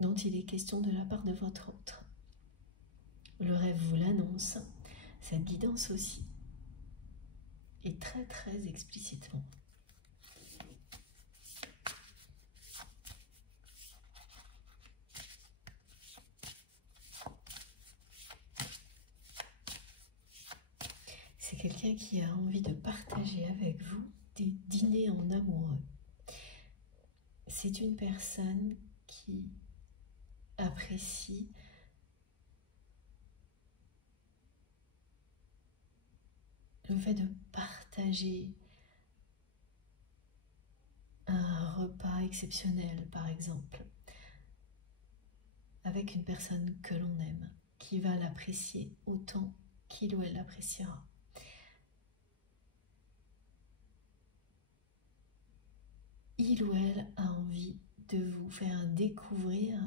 dont il est question de la part de votre autre. Le rêve vous l'annonce, cette guidance aussi, et très très explicitement. C'est quelqu'un qui a envie de partager avec vous des dîners en amoureux. C'est une personne qui apprécie le fait de partager un repas exceptionnel, par exemple, avec une personne que l'on aime, qui va l'apprécier autant qu'il ou elle l'appréciera. Il ou elle a envie de vous faire découvrir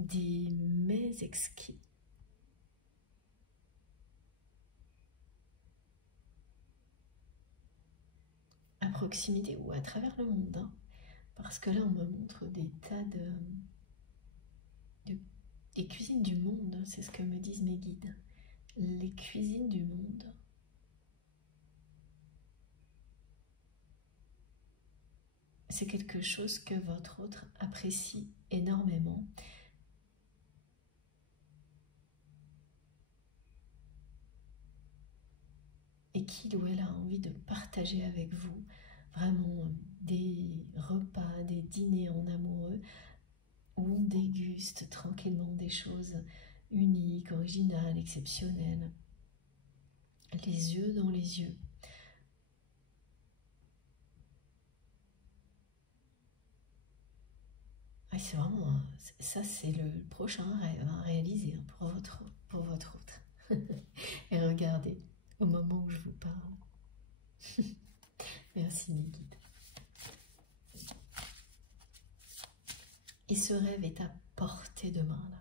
des mets exquis. À proximité ou à travers le monde, hein, parce que là on me montre des tas des cuisines du monde, c'est ce que me disent mes guides. Les cuisines du monde. C'est quelque chose que votre autre apprécie énormément. Et qu'il ou elle a envie de partager avec vous vraiment des repas, des dîners en amoureux où on déguste tranquillement des choses uniques, originales, exceptionnelles. les yeux dans les yeux. Ah, c'est vraiment, ça c'est le prochain rêve à réaliser pour votre autre. Et regardez, au moment où je vous parle. Merci mes guides. Et ce rêve est à portée de main là.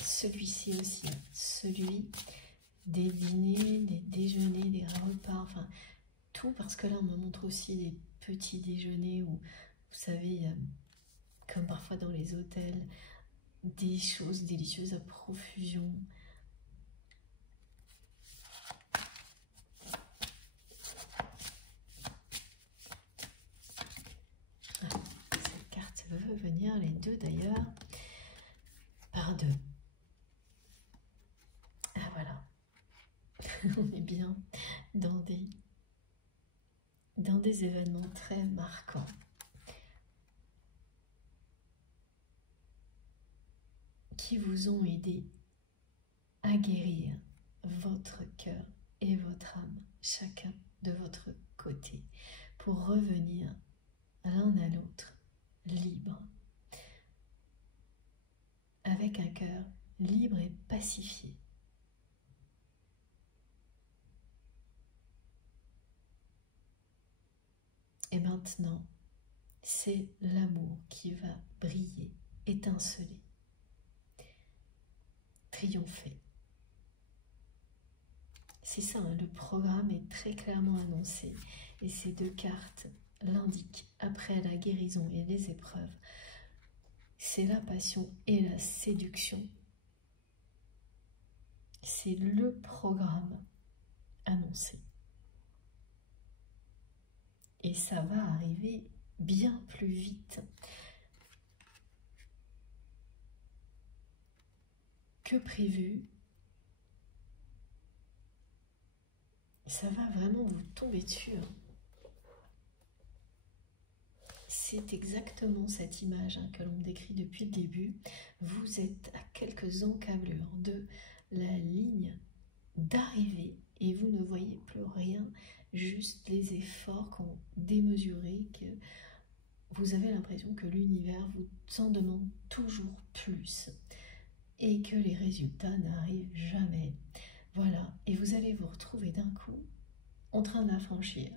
Celui-ci aussi, celui des dîners, des déjeuners, des repas, enfin tout, parce que là on me montre aussi des petits déjeuners où, vous savez, comme parfois dans les hôtels, des choses délicieuses à profusion. Cette carte veut venir, les deux d'ailleurs, par deux. Ah voilà, on est bien dans des événements très marquants. Qui vous ont aidé à guérir votre cœur et votre âme, chacun de votre côté, pour revenir l'un à l'autre libre, avec un cœur libre et pacifié. Et maintenant, c'est l'amour qui va briller, étinceler, triompher. C'est ça, hein, le programme est très clairement annoncé. Et ces deux cartes l'indiquent. Après la guérison et les épreuves, c'est la passion et la séduction. C'est le programme annoncé. Et ça va arriver bien plus vite que prévu. Ça va vraiment vous tomber dessus. C'est exactement cette image que l'on décrit depuis le début. Vous êtes à quelques encablures de la ligne d'arrivée et vous ne voyez plus rien, juste les efforts qu'on démesurés, que vous avez l'impression que l'univers vous en demande toujours plus et que les résultats n'arrivent jamais. Voilà, et vous allez vous retrouver d'un coup en train d'affranchir.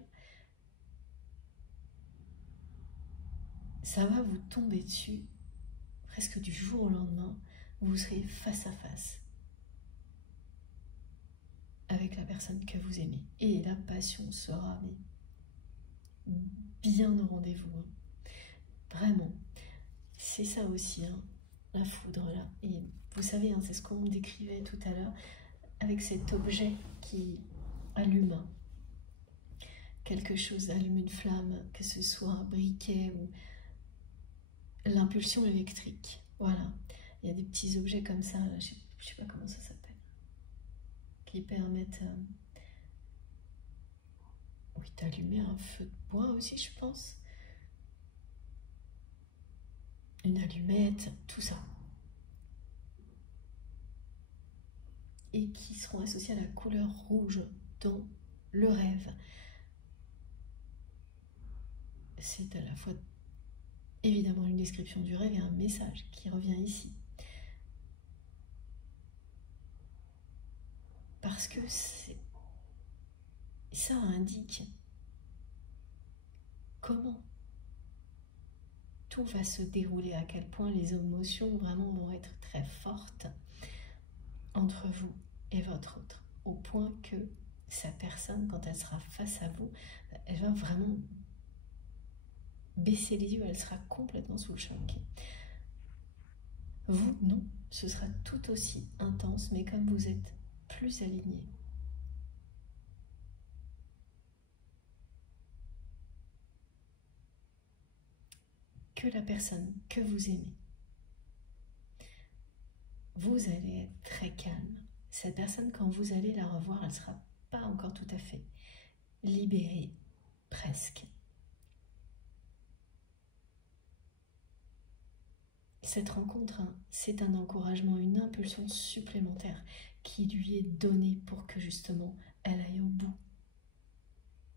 Ça va vous tomber dessus, presque du jour au lendemain, vous serez face à face avec la personne que vous aimez. Et la passion sera bien au rendez-vous. Vraiment, c'est ça aussi, la foudre là. Et vous savez, c'est ce qu'on décrivait tout à l'heure avec cet objet qui allume quelque chose, allume une flamme, que ce soit un briquet ou l'impulsion électrique. Voilà, il y a des petits objets comme ça, là, je sais pas comment ça s'appelle, qui permettent oui, d'allumer un feu de bois aussi, je pense. Une allumette, tout ça. Et qui seront associés à la couleur rouge dans le rêve. C'est à la fois évidemment une description du rêve et un message qui revient ici. Parce que ça indique comment tout va se dérouler, à quel point les émotions vraiment vont être très fortes entre vous et votre autre, au point que sa personne, quand elle sera face à vous, elle va vraiment baisser les yeux, elle sera complètement sous le choc. Vous, non, ce sera tout aussi intense, mais comme vous êtes plus aligné. Que la personne que vous aimez, vous allez être très calme. Cette personne, quand vous allez la revoir, elle ne sera pas encore tout à fait libérée, presque. Cette rencontre, hein, c'est un encouragement, une impulsion supplémentaire qui lui est donnée pour que justement elle aille au bout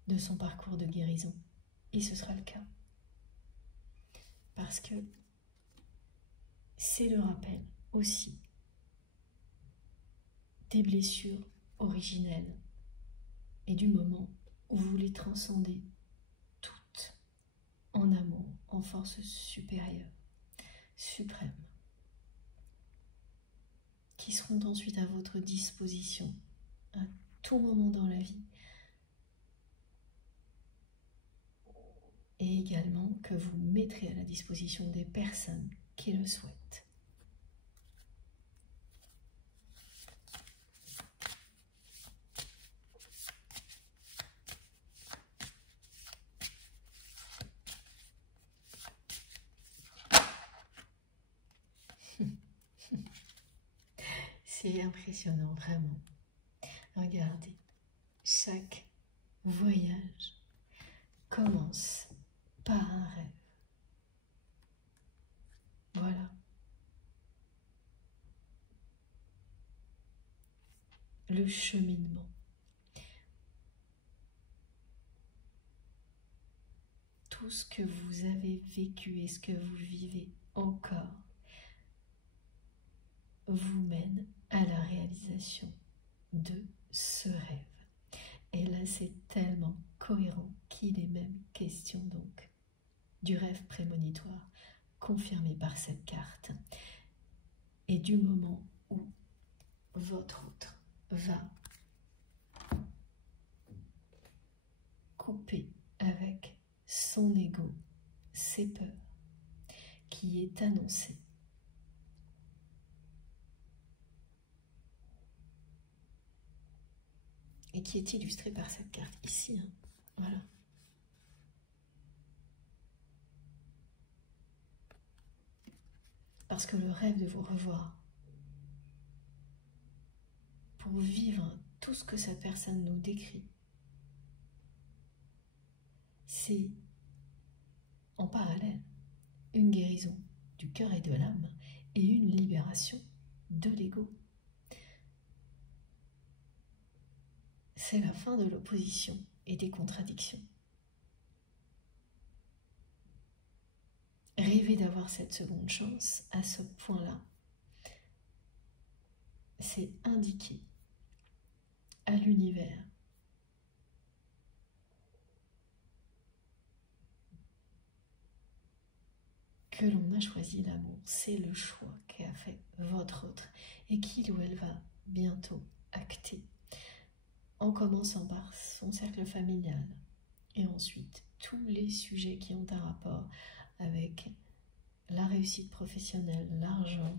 de son parcours de guérison. Et ce sera le cas. Parce que c'est le rappel aussi des blessures originelles et du moment où vous les transcendez toutes en amour, en force supérieure, suprême, qui seront ensuite à votre disposition à tout moment dans la vie, et également que vous mettrez à la disposition des personnes qui le souhaitent. C'est impressionnant, vraiment. Regardez, chaque voyage commence par un rêve. Voilà. Le cheminement. Tout ce que vous avez vécu et ce que vous vivez encore vous mène à la réalisation de ce rêve. Et là, c'est tellement cohérent qu'il est même question donc du rêve prémonitoire confirmé par cette carte et du moment où votre autre va couper avec son ego ses peurs qui est annoncé. Et qui est illustré par cette carte ici. Hein. Voilà. Parce que le rêve de vous revoir, pour vivre tout ce que cette personne nous décrit, c'est en parallèle une guérison du cœur et de l'âme et une libération de l'ego. C'est la fin de l'opposition et des contradictions. Rêver d'avoir cette seconde chance à ce point-là, c'est indiquer à l'univers que l'on a choisi l'amour. C'est le choix qu'a fait votre autre et qu'il ou elle va bientôt acter, en commençant par son cercle familial et ensuite tous les sujets qui ont un rapport avec la réussite professionnelle, l'argent,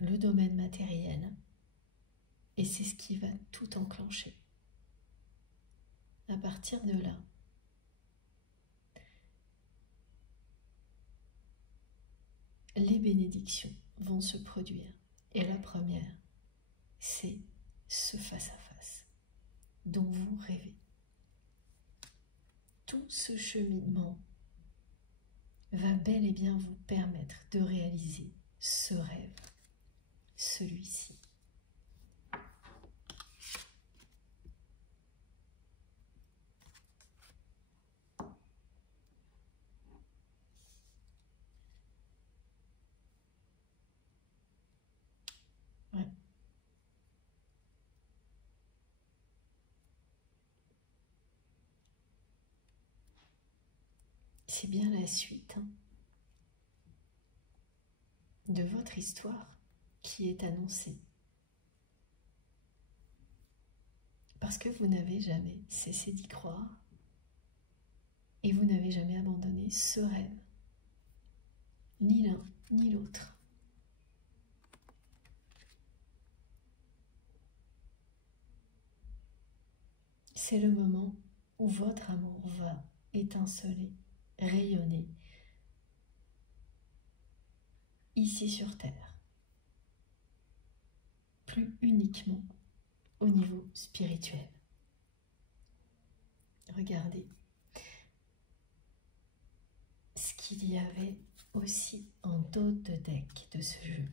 le domaine matériel, et c'est ce qui va tout enclencher. À partir de là, les bénédictions vont se produire. Et la première, c'est ce face-à-face dont vous rêvez. Tout ce cheminement va bel et bien vous permettre de réaliser ce rêve, celui-ci. Ouais. C'est bien la suite de votre histoire qui est annoncée. Parce que vous n'avez jamais cessé d'y croire et vous n'avez jamais abandonné ce rêve, ni l'un ni l'autre. C'est le moment où votre amour va étinceler, rayonner, ici sur Terre, plus uniquement au niveau spirituel. Regardez ce qui qu'il y avait aussi en dos de deck de ce jeu.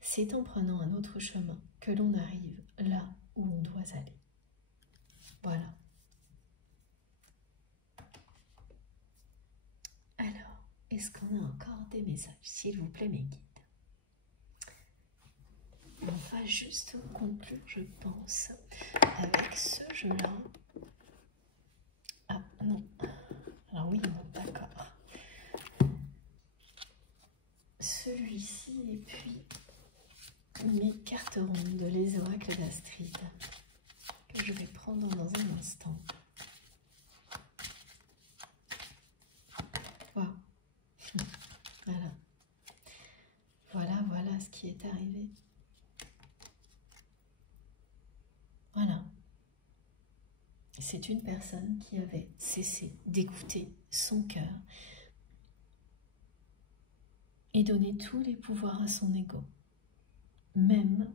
C'est en prenant un autre chemin que l'on arrive là où on doit aller. Voilà. Alors, est-ce qu'on a encore des messages? S'il vous plaît, mes guides. On va juste conclure, je pense, avec ce jeu-là. Ah, non. Alors oui, non, d'accord. Celui-ci, et puis mes cartes rondes, les oracles d'Astrid, que je vais prendre dans un instant. Wow. Voilà. Voilà ce qui est arrivé. Voilà. C'est une personne qui avait cessé d'écouter son cœur et donné tous les pouvoirs à son ego. Même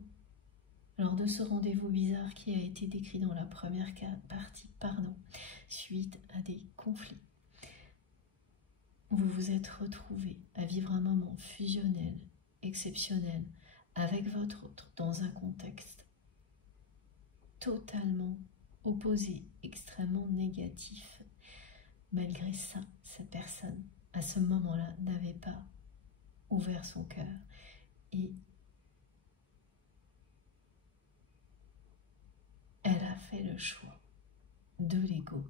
lors de ce rendez-vous bizarre qui a été décrit dans la première partie, suite à des conflits. Vous vous êtes retrouvés à vivre un moment fusionnel, exceptionnel, avec votre autre, dans un contexte totalement opposé, extrêmement négatif. Malgré ça, cette personne, à ce moment-là, n'avait pas ouvert son cœur et elle a fait le choix de l'ego.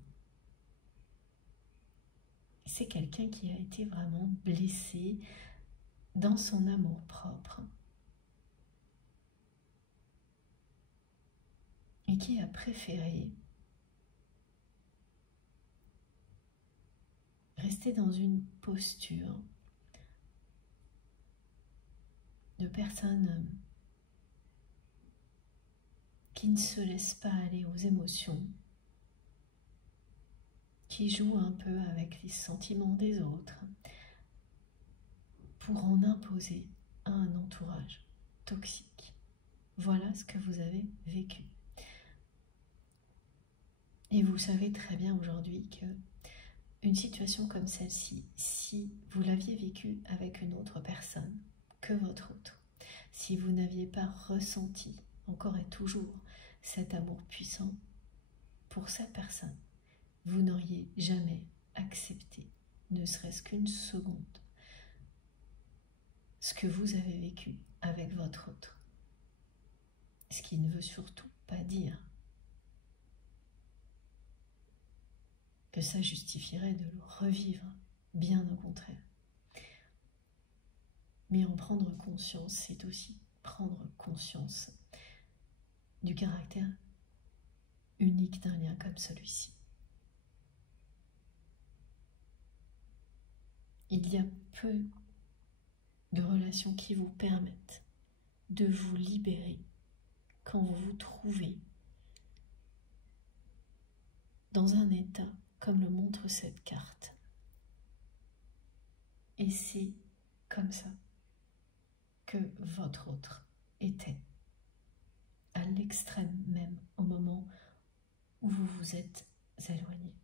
C'est quelqu'un qui a été vraiment blessé dans son amour-propre et qui a préféré rester dans une posture de personne qui ne se laisse pas aller aux émotions, qui joue un peu avec les sentiments des autres pour en imposer à un entourage toxique. Voilà ce que vous avez vécu. Et vous savez très bien aujourd'hui que une situation comme celle-ci, si vous l'aviez vécue avec une autre personne que votre autre, si vous n'aviez pas ressenti encore et toujours cet amour puissant pour cette personne, vous n'auriez jamais accepté, ne serait-ce qu'une seconde, ce que vous avez vécu avec votre autre. Ce qui ne veut surtout pas dire que ça justifierait de le revivre, bien au contraire. Mais en prendre conscience, c'est aussi prendre conscience du caractère unique d'un lien comme celui-ci. Il y a peu de relations qui vous permettent de vous libérer quand vous vous trouvez dans un état comme le montre cette carte. Et c'est comme ça que votre autre était, à l'extrême même, au moment où vous vous êtes éloigné.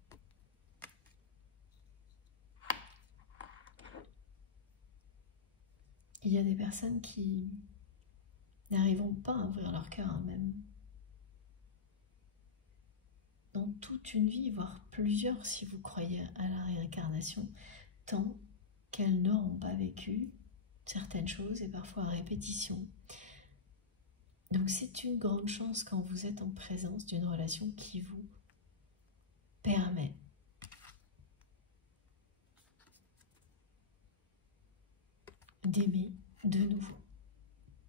Il y a des personnes qui n'arriveront pas à ouvrir leur cœur, même dans toute une vie, voire plusieurs si vous croyez à la réincarnation, tant qu'elles n'auront pas vécu certaines choses et parfois à répétition. Donc c'est une grande chance quand vous êtes en présence d'une relation qui vous permet d'aimer de nouveau.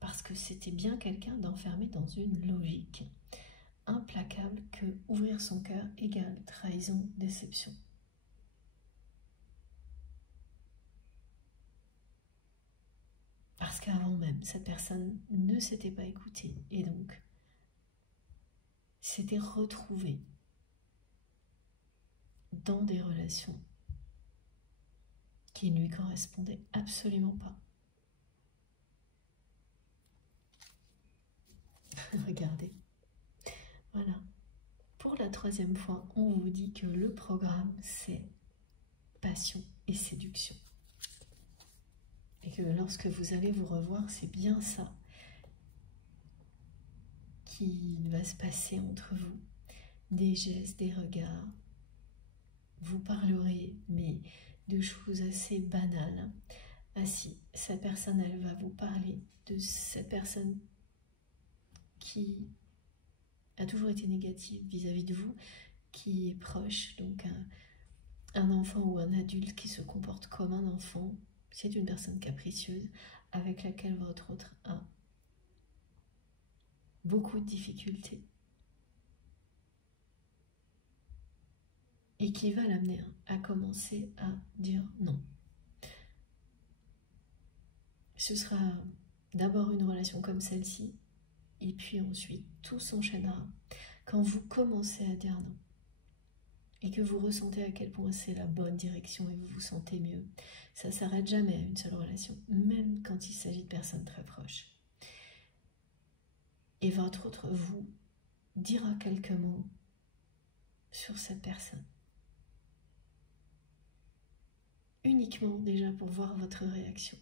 Parce que c'était bien quelqu'un d'enfermé dans une logique implacable que ouvrir son cœur égale trahison, déception. Parce qu'avant même, cette personne ne s'était pas écoutée et donc s'était retrouvée dans des relations qui ne lui correspondaient absolument pas. Regardez. Voilà. Pour la troisième fois, on vous dit que le programme, c'est passion et séduction. Et que lorsque vous allez vous revoir, c'est bien ça qui va se passer entre vous. Des gestes, des regards. Vous parlerez, mais de choses assez banales. Ah si, cette personne, elle va vous parler de cette personne qui a toujours été négative vis-à-vis de vous, qui est proche, donc un enfant ou un adulte qui se comporte comme un enfant, c'est une personne capricieuse avec laquelle votre autre a beaucoup de difficultés et qui va l'amener à commencer à dire non. Ce sera d'abord une relation comme celle-ci et puis ensuite tout s'enchaînera quand vous commencez à dire non et que vous ressentez à quel point c'est la bonne direction et vous vous sentez mieux. Ça ne s'arrête jamais à une seule relation, même quand il s'agit de personnes très proches. Et votre autre vous dira quelques mots sur cette personne. Uniquement déjà pour voir votre réaction.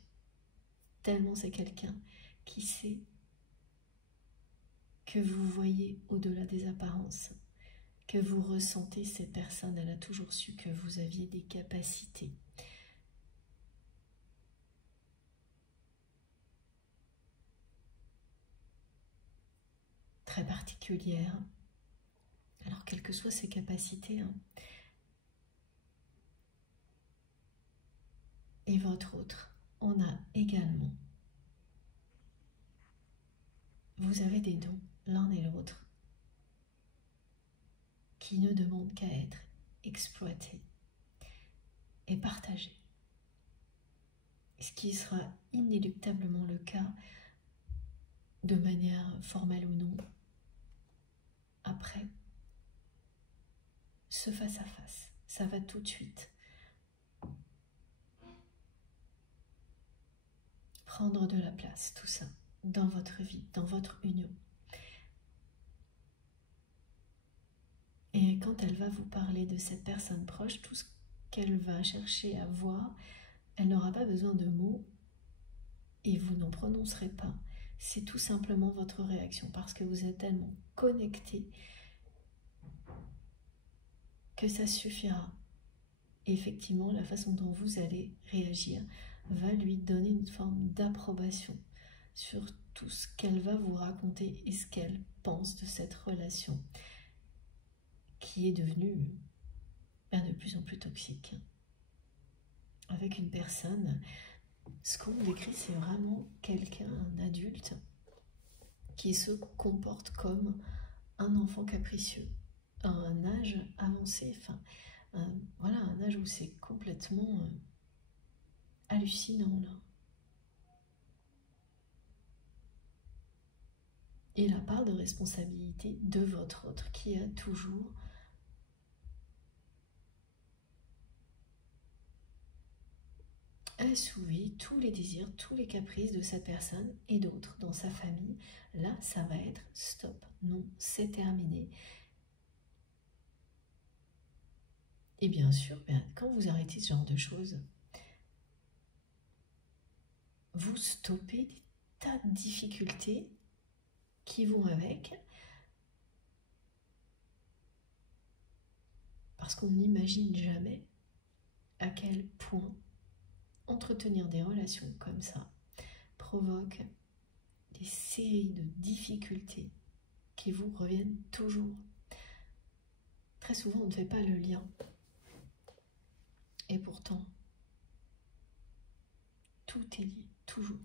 Tellement c'est quelqu'un qui sait que vous voyez au-delà des apparences, que vous ressentez cette personne, elle a toujours su que vous aviez des capacités. Très particulières. Alors quelles que soient ses capacités, et votre autre en a également. Vous avez des dons, l'un et l'autre, qui ne demandent qu'à être exploités et partagés. Ce qui sera inéluctablement le cas, de manière formelle ou non, après ce face-à-face. Ça va tout de suite prendre de la place, tout ça, dans votre vie, dans votre union. Et quand elle va vous parler de cette personne proche, tout ce qu'elle va chercher à voir, elle n'aura pas besoin de mots et vous n'en prononcerez pas. C'est tout simplement votre réaction parce que vous êtes tellement connecté que ça suffira. Et effectivement, la façon dont vous allez réagir va lui donner une forme d'approbation sur tout ce qu'elle va vous raconter et ce qu'elle pense de cette relation qui est devenue de plus en plus toxique. Avec une personne, ce qu'on décrit, c'est vraiment quelqu'un, un adulte, qui se comporte comme un enfant capricieux, à un âge avancé, enfin, voilà, un âge où c'est complètement hallucinant, là. Et la part de responsabilité de votre autre qui a toujours assouvi tous les désirs, tous les caprices de cette personne et d'autres dans sa famille. Là, ça va être stop, non, c'est terminé. Et bien sûr, quand vous arrêtez ce genre de choses, vous stoppez des tas de difficultés qui vont avec, parce qu'on n'imagine jamais à quel point entretenir des relations comme ça provoque des séries de difficultés qui vous reviennent toujours. Très souvent, on ne fait pas le lien. Et pourtant, tout est lié, toujours.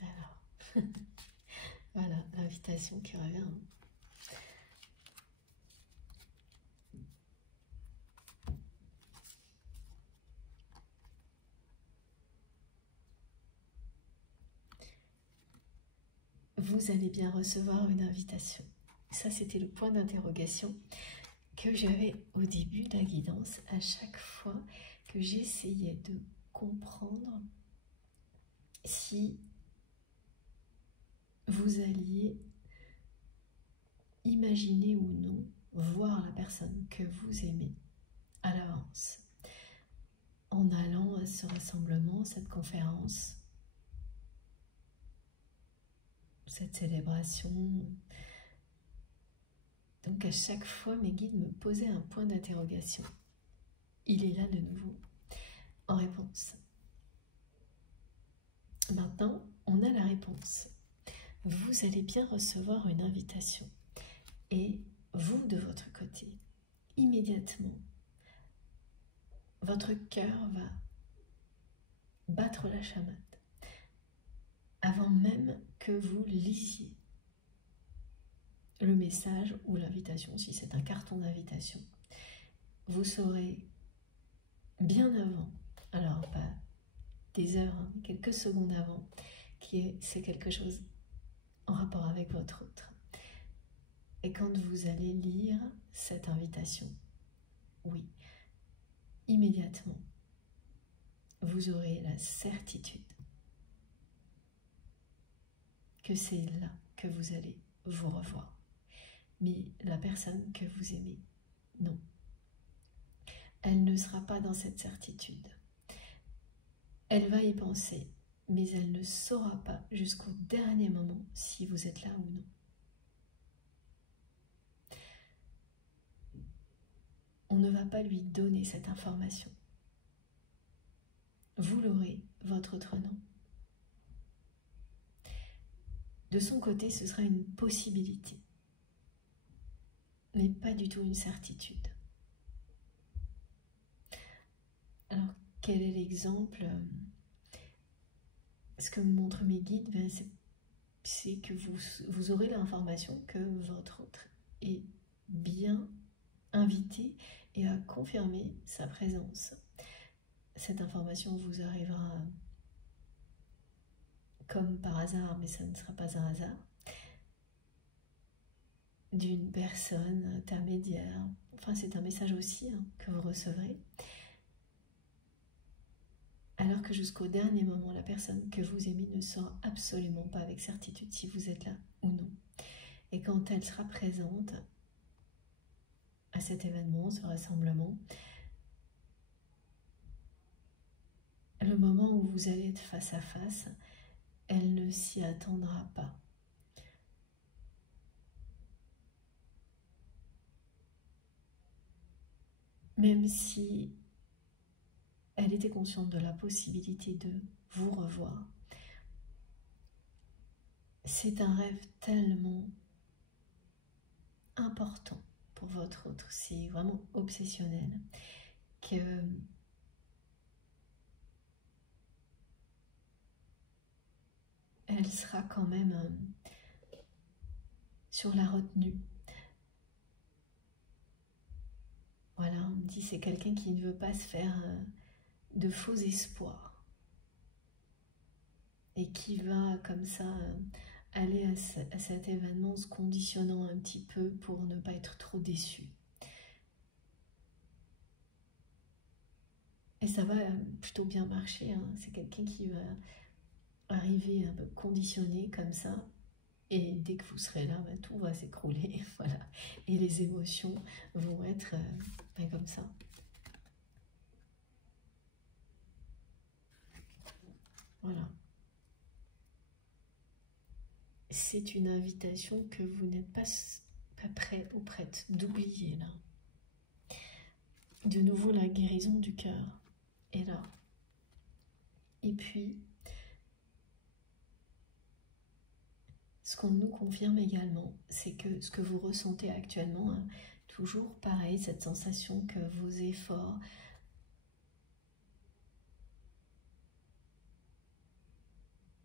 Alors, voilà, l'invitation qui revient. Vous allez bien recevoir une invitation. Ça, c'était le point d'interrogation que j'avais au début de la guidance, à chaque fois que j'essayais de comprendre si vous alliez imaginer ou non voir la personne que vous aimez à l'avance en allant à ce rassemblement, cette conférence, cette célébration. Donc à chaque fois, mes guides me posaient un point d'interrogation. Il est là de nouveau, en réponse. Maintenant, on a la réponse. Vous allez bien recevoir une invitation. Et vous, de votre côté, immédiatement, votre cœur va battre la chamade avant même que vous lisiez le message ou l'invitation, si c'est un carton d'invitation. Vous saurez bien avant, alors pas des heures, hein, quelques secondes avant, c'est quelque chose en rapport avec votre autre. Et quand vous allez lire cette invitation, oui, immédiatement, vous aurez la certitude que c'est là que vous allez vous revoir. Mais la personne que vous aimez, non. Elle ne sera pas dans cette certitude. Elle va y penser, mais elle ne saura pas jusqu'au dernier moment si vous êtes là ou non. On ne va pas lui donner cette information. Vous l'aurez, votre autre non. De son côté, ce sera une possibilité, mais pas du tout une certitude. Alors, quel est l'exemple? Ce que me montrent mes guides, c'est que vous aurez l'information que votre autre est bien invité et a confirmé sa présence. Cette information vous arrivera comme par hasard, mais ça ne sera pas un hasard, d'une personne intermédiaire. Enfin, c'est un message aussi que vous recevrez. Alors que jusqu'au dernier moment, la personne que vous aimez ne saura absolument pas avec certitude si vous êtes là ou non. Et quand elle sera présente à cet événement, ce rassemblement, le moment où vous allez être face à face, elle ne s'y attendra pas. Même si elle était consciente de la possibilité de vous revoir, c'est un rêve tellement important pour votre autre, c'est vraiment obsessionnel, que elle sera quand même sur la retenue. Voilà, on me dit c'est quelqu'un qui ne veut pas se faire de faux espoirs et qui va comme ça aller à cet événement se conditionnant un petit peu pour ne pas être trop déçu. Et ça va plutôt bien marcher, hein. C'est quelqu'un qui va arriver un peu conditionné comme ça, et dès que vous serez là, tout va s'écrouler, voilà. Et les émotions vont être comme ça. Voilà. C'est une invitation que vous n'êtes pas prêt ou prête d'oublier là. De nouveau, la guérison du cœur est là. Et puis, ce qu'on nous confirme également, c'est que ce que vous ressentez actuellement, toujours pareil, cette sensation que vos efforts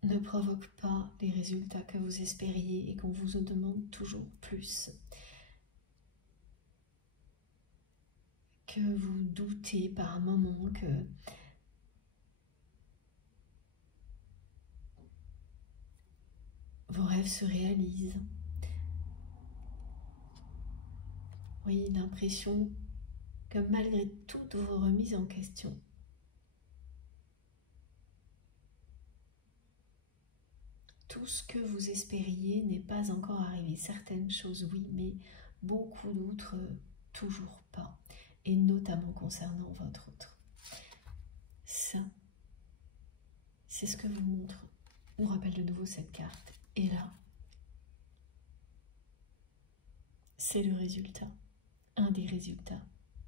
ne provoquent pas les résultats que vous espériez et qu'on vous en demande toujours plus. Que vous doutez par un moment que vos rêves se réalisent. Oui, l'impression que malgré toutes vos remises en question, tout ce que vous espériez n'est pas encore arrivé. Certaines choses, oui, mais beaucoup d'autres, toujours pas. Et notamment concernant votre autre. Ça, c'est ce que vous montre. On rappelle de nouveau cette carte. Et là, c'est le résultat. Un des résultats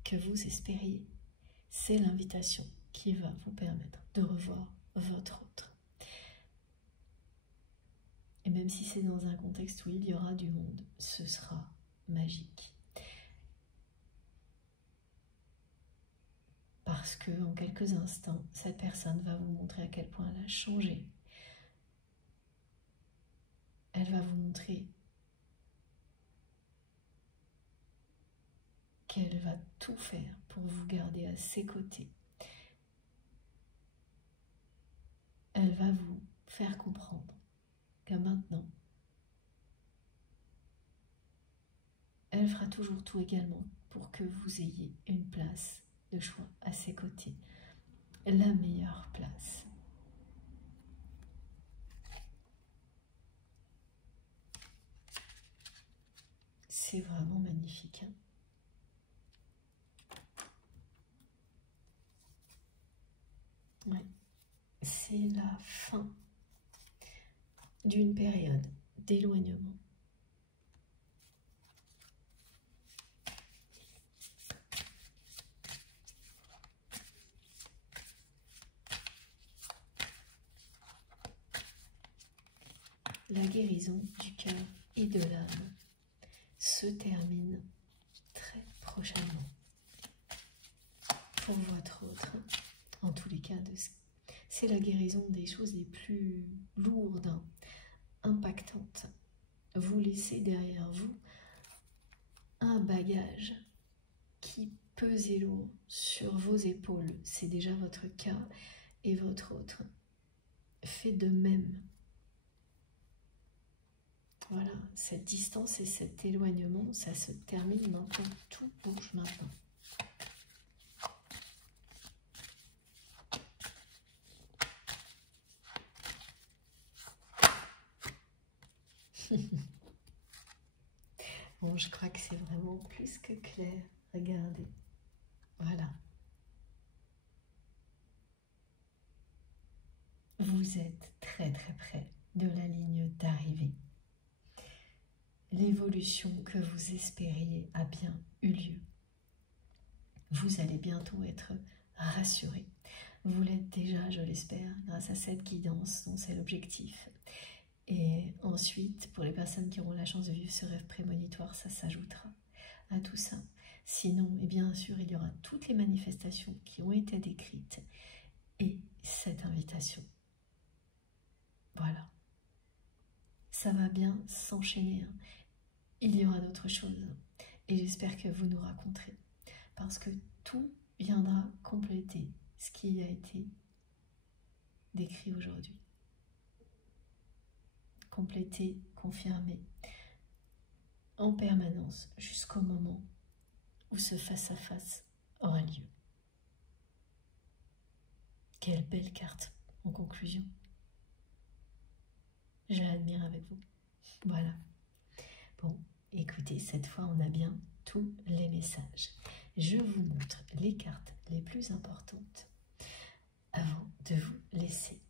que vous espériez. C'est l'invitation qui va vous permettre de revoir votre autre. Et même si c'est dans un contexte où il y aura du monde, ce sera magique. Parce que en quelques instants, cette personne va vous montrer à quel point elle a changé. Elle va vous montrer qu'elle va tout faire pour vous garder à ses côtés. Elle va vous faire comprendre que maintenant, elle fera toujours tout également pour que vous ayez une place de choix à ses côtés. La meilleure place. C'est vraiment magnifique. Hein? Ouais. C'est la fin d'une période d'éloignement. La guérison du cœur et de l'âme se termine très prochainement pour votre autre. En tous les cas, c'est la guérison des choses les plus lourdes, impactantes. Vous laissez derrière vous un bagage qui pesait lourd sur vos épaules. C'est déjà votre cas et votre autre fait de même. Voilà, cette distance et cet éloignement, ça se termine maintenant. Tout bouge maintenant. Bon, je crois que c'est vraiment plus que clair. Regardez. Voilà. Vous êtes très très près de la ligne d'arrivée. L'évolution que vous espériez a bien eu lieu. Vous allez bientôt être rassuré. Vous l'êtes déjà, je l'espère, grâce à cette guidance dont c'est l'objectif. Et ensuite, pour les personnes qui auront la chance de vivre ce rêve prémonitoire, ça s'ajoutera à tout ça. Sinon, et bien sûr, il y aura toutes les manifestations qui ont été décrites et cette invitation. Voilà. Ça va bien s'enchaîner. Hein. Il y aura d'autres choses. Et j'espère que vous nous raconterez. Parce que tout viendra compléter ce qui a été décrit aujourd'hui. Compléter, confirmer en permanence jusqu'au moment où ce face-à-face aura lieu. Quelle belle carte en conclusion. Je l'admire avec vous. Voilà. Bon, écoutez, cette fois on a bien tous les messages. Je vous montre les cartes les plus importantes avant de vous laisser.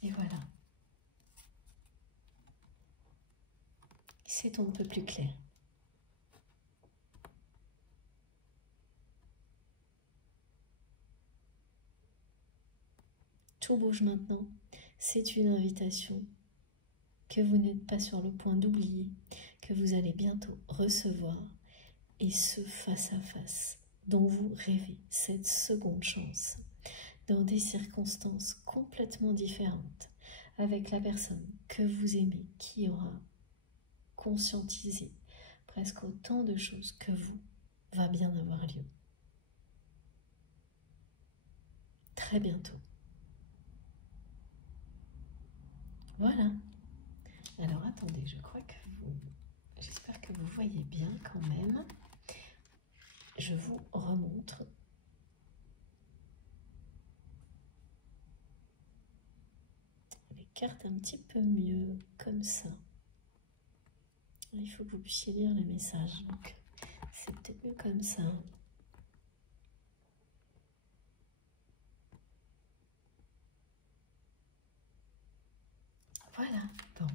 Et voilà. C'est un peu plus clair. Tout bouge maintenant. C'est une invitation que vous n'êtes pas sur le point d'oublier, que vous allez bientôt recevoir. Et ce face-à-face dont vous rêvez, cette seconde chance, dans des circonstances complètement différentes, avec la personne que vous aimez, qui aura conscientisé presque autant de choses que vous, va bien avoir lieu. Très bientôt. Voilà. Alors attendez, je crois que vous j'espère que vous voyez bien quand même. Je vous remontre. Les cartes un petit peu mieux, comme ça. Il faut que vous puissiez lire les messages, donc c'est peut-être mieux comme ça. Voilà, bon.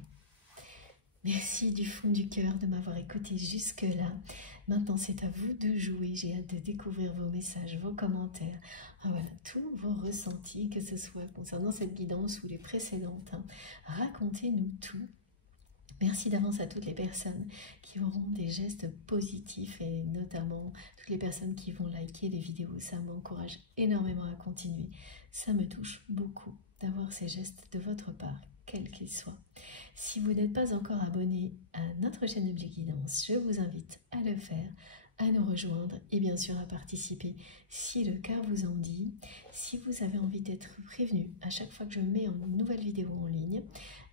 Merci du fond du cœur de m'avoir écouté jusque-là. Maintenant, c'est à vous de jouer. J'ai hâte de découvrir vos messages, vos commentaires, voilà, tous vos ressentis, que ce soit concernant cette guidance ou les précédentes. Racontez-nous tout. Merci d'avance à toutes les personnes qui auront des gestes positifs et notamment toutes les personnes qui vont liker les vidéos. Ça m'encourage énormément à continuer. Ça me touche beaucoup d'avoir ces gestes de votre part, quels qu'ils soient. Si vous n'êtes pas encore abonné à notre chaîne Objet Guidance, je vous invite à le faire, à nous rejoindre et bien sûr à participer si le cœur vous en dit. Si vous avez envie d'être prévenu à chaque fois que je mets une nouvelle vidéo en ligne,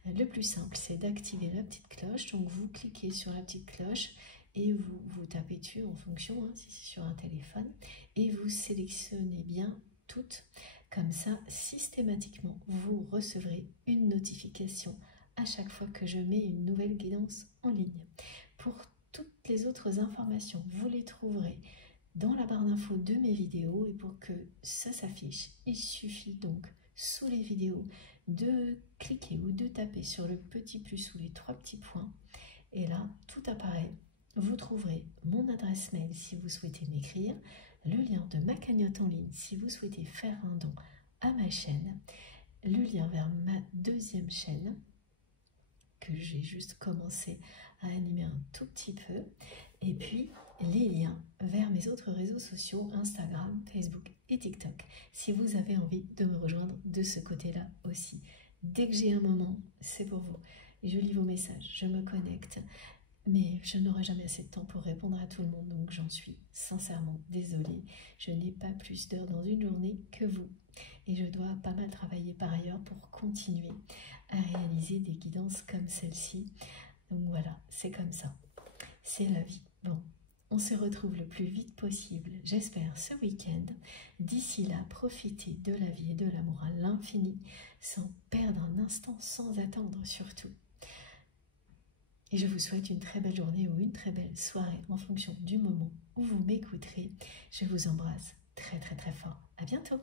le plus simple c'est d'activer la petite cloche. Donc vous cliquez sur la petite cloche et vous tapez dessus en fonction, si c'est sur un téléphone, et vous sélectionnez bien toutes. Comme ça, systématiquement, vous recevrez une notification à chaque fois que je mets une nouvelle guidance en ligne. Pour toutes les autres informations, vous les trouverez dans la barre d'infos de mes vidéos, et pour que ça s'affiche, il suffit donc sous les vidéos de cliquer ou de taper sur le petit plus ou les 3 petits points, et là tout apparaît. Vous trouverez mon adresse mail si vous souhaitez m'écrire, le lien de ma cagnotte en ligne si vous souhaitez faire un don à ma chaîne, le lien vers ma deuxième chaîne que j'ai juste commencé à animer un tout petit peu, et puis les liens vers mes autres réseaux sociaux, Instagram, Facebook et TikTok, si vous avez envie de me rejoindre de ce côté-là aussi. Dès que j'ai un moment, c'est pour vous. Je lis vos messages, je me connecte, mais je n'aurai jamais assez de temps pour répondre à tout le monde, donc j'en suis sincèrement désolée. Je n'ai pas plus d'heures dans une journée que vous, et je dois pas mal travailler par ailleurs pour continuer à réaliser des guidances comme celle-ci. Donc voilà, c'est comme ça, c'est la vie. Bon, on se retrouve le plus vite possible, j'espère, ce week-end. D'ici là, profitez de la vie et de l'amour à l'infini, sans perdre un instant, sans attendre surtout. Et je vous souhaite une très belle journée ou une très belle soirée en fonction du moment où vous m'écouterez. Je vous embrasse très très très fort. À bientôt.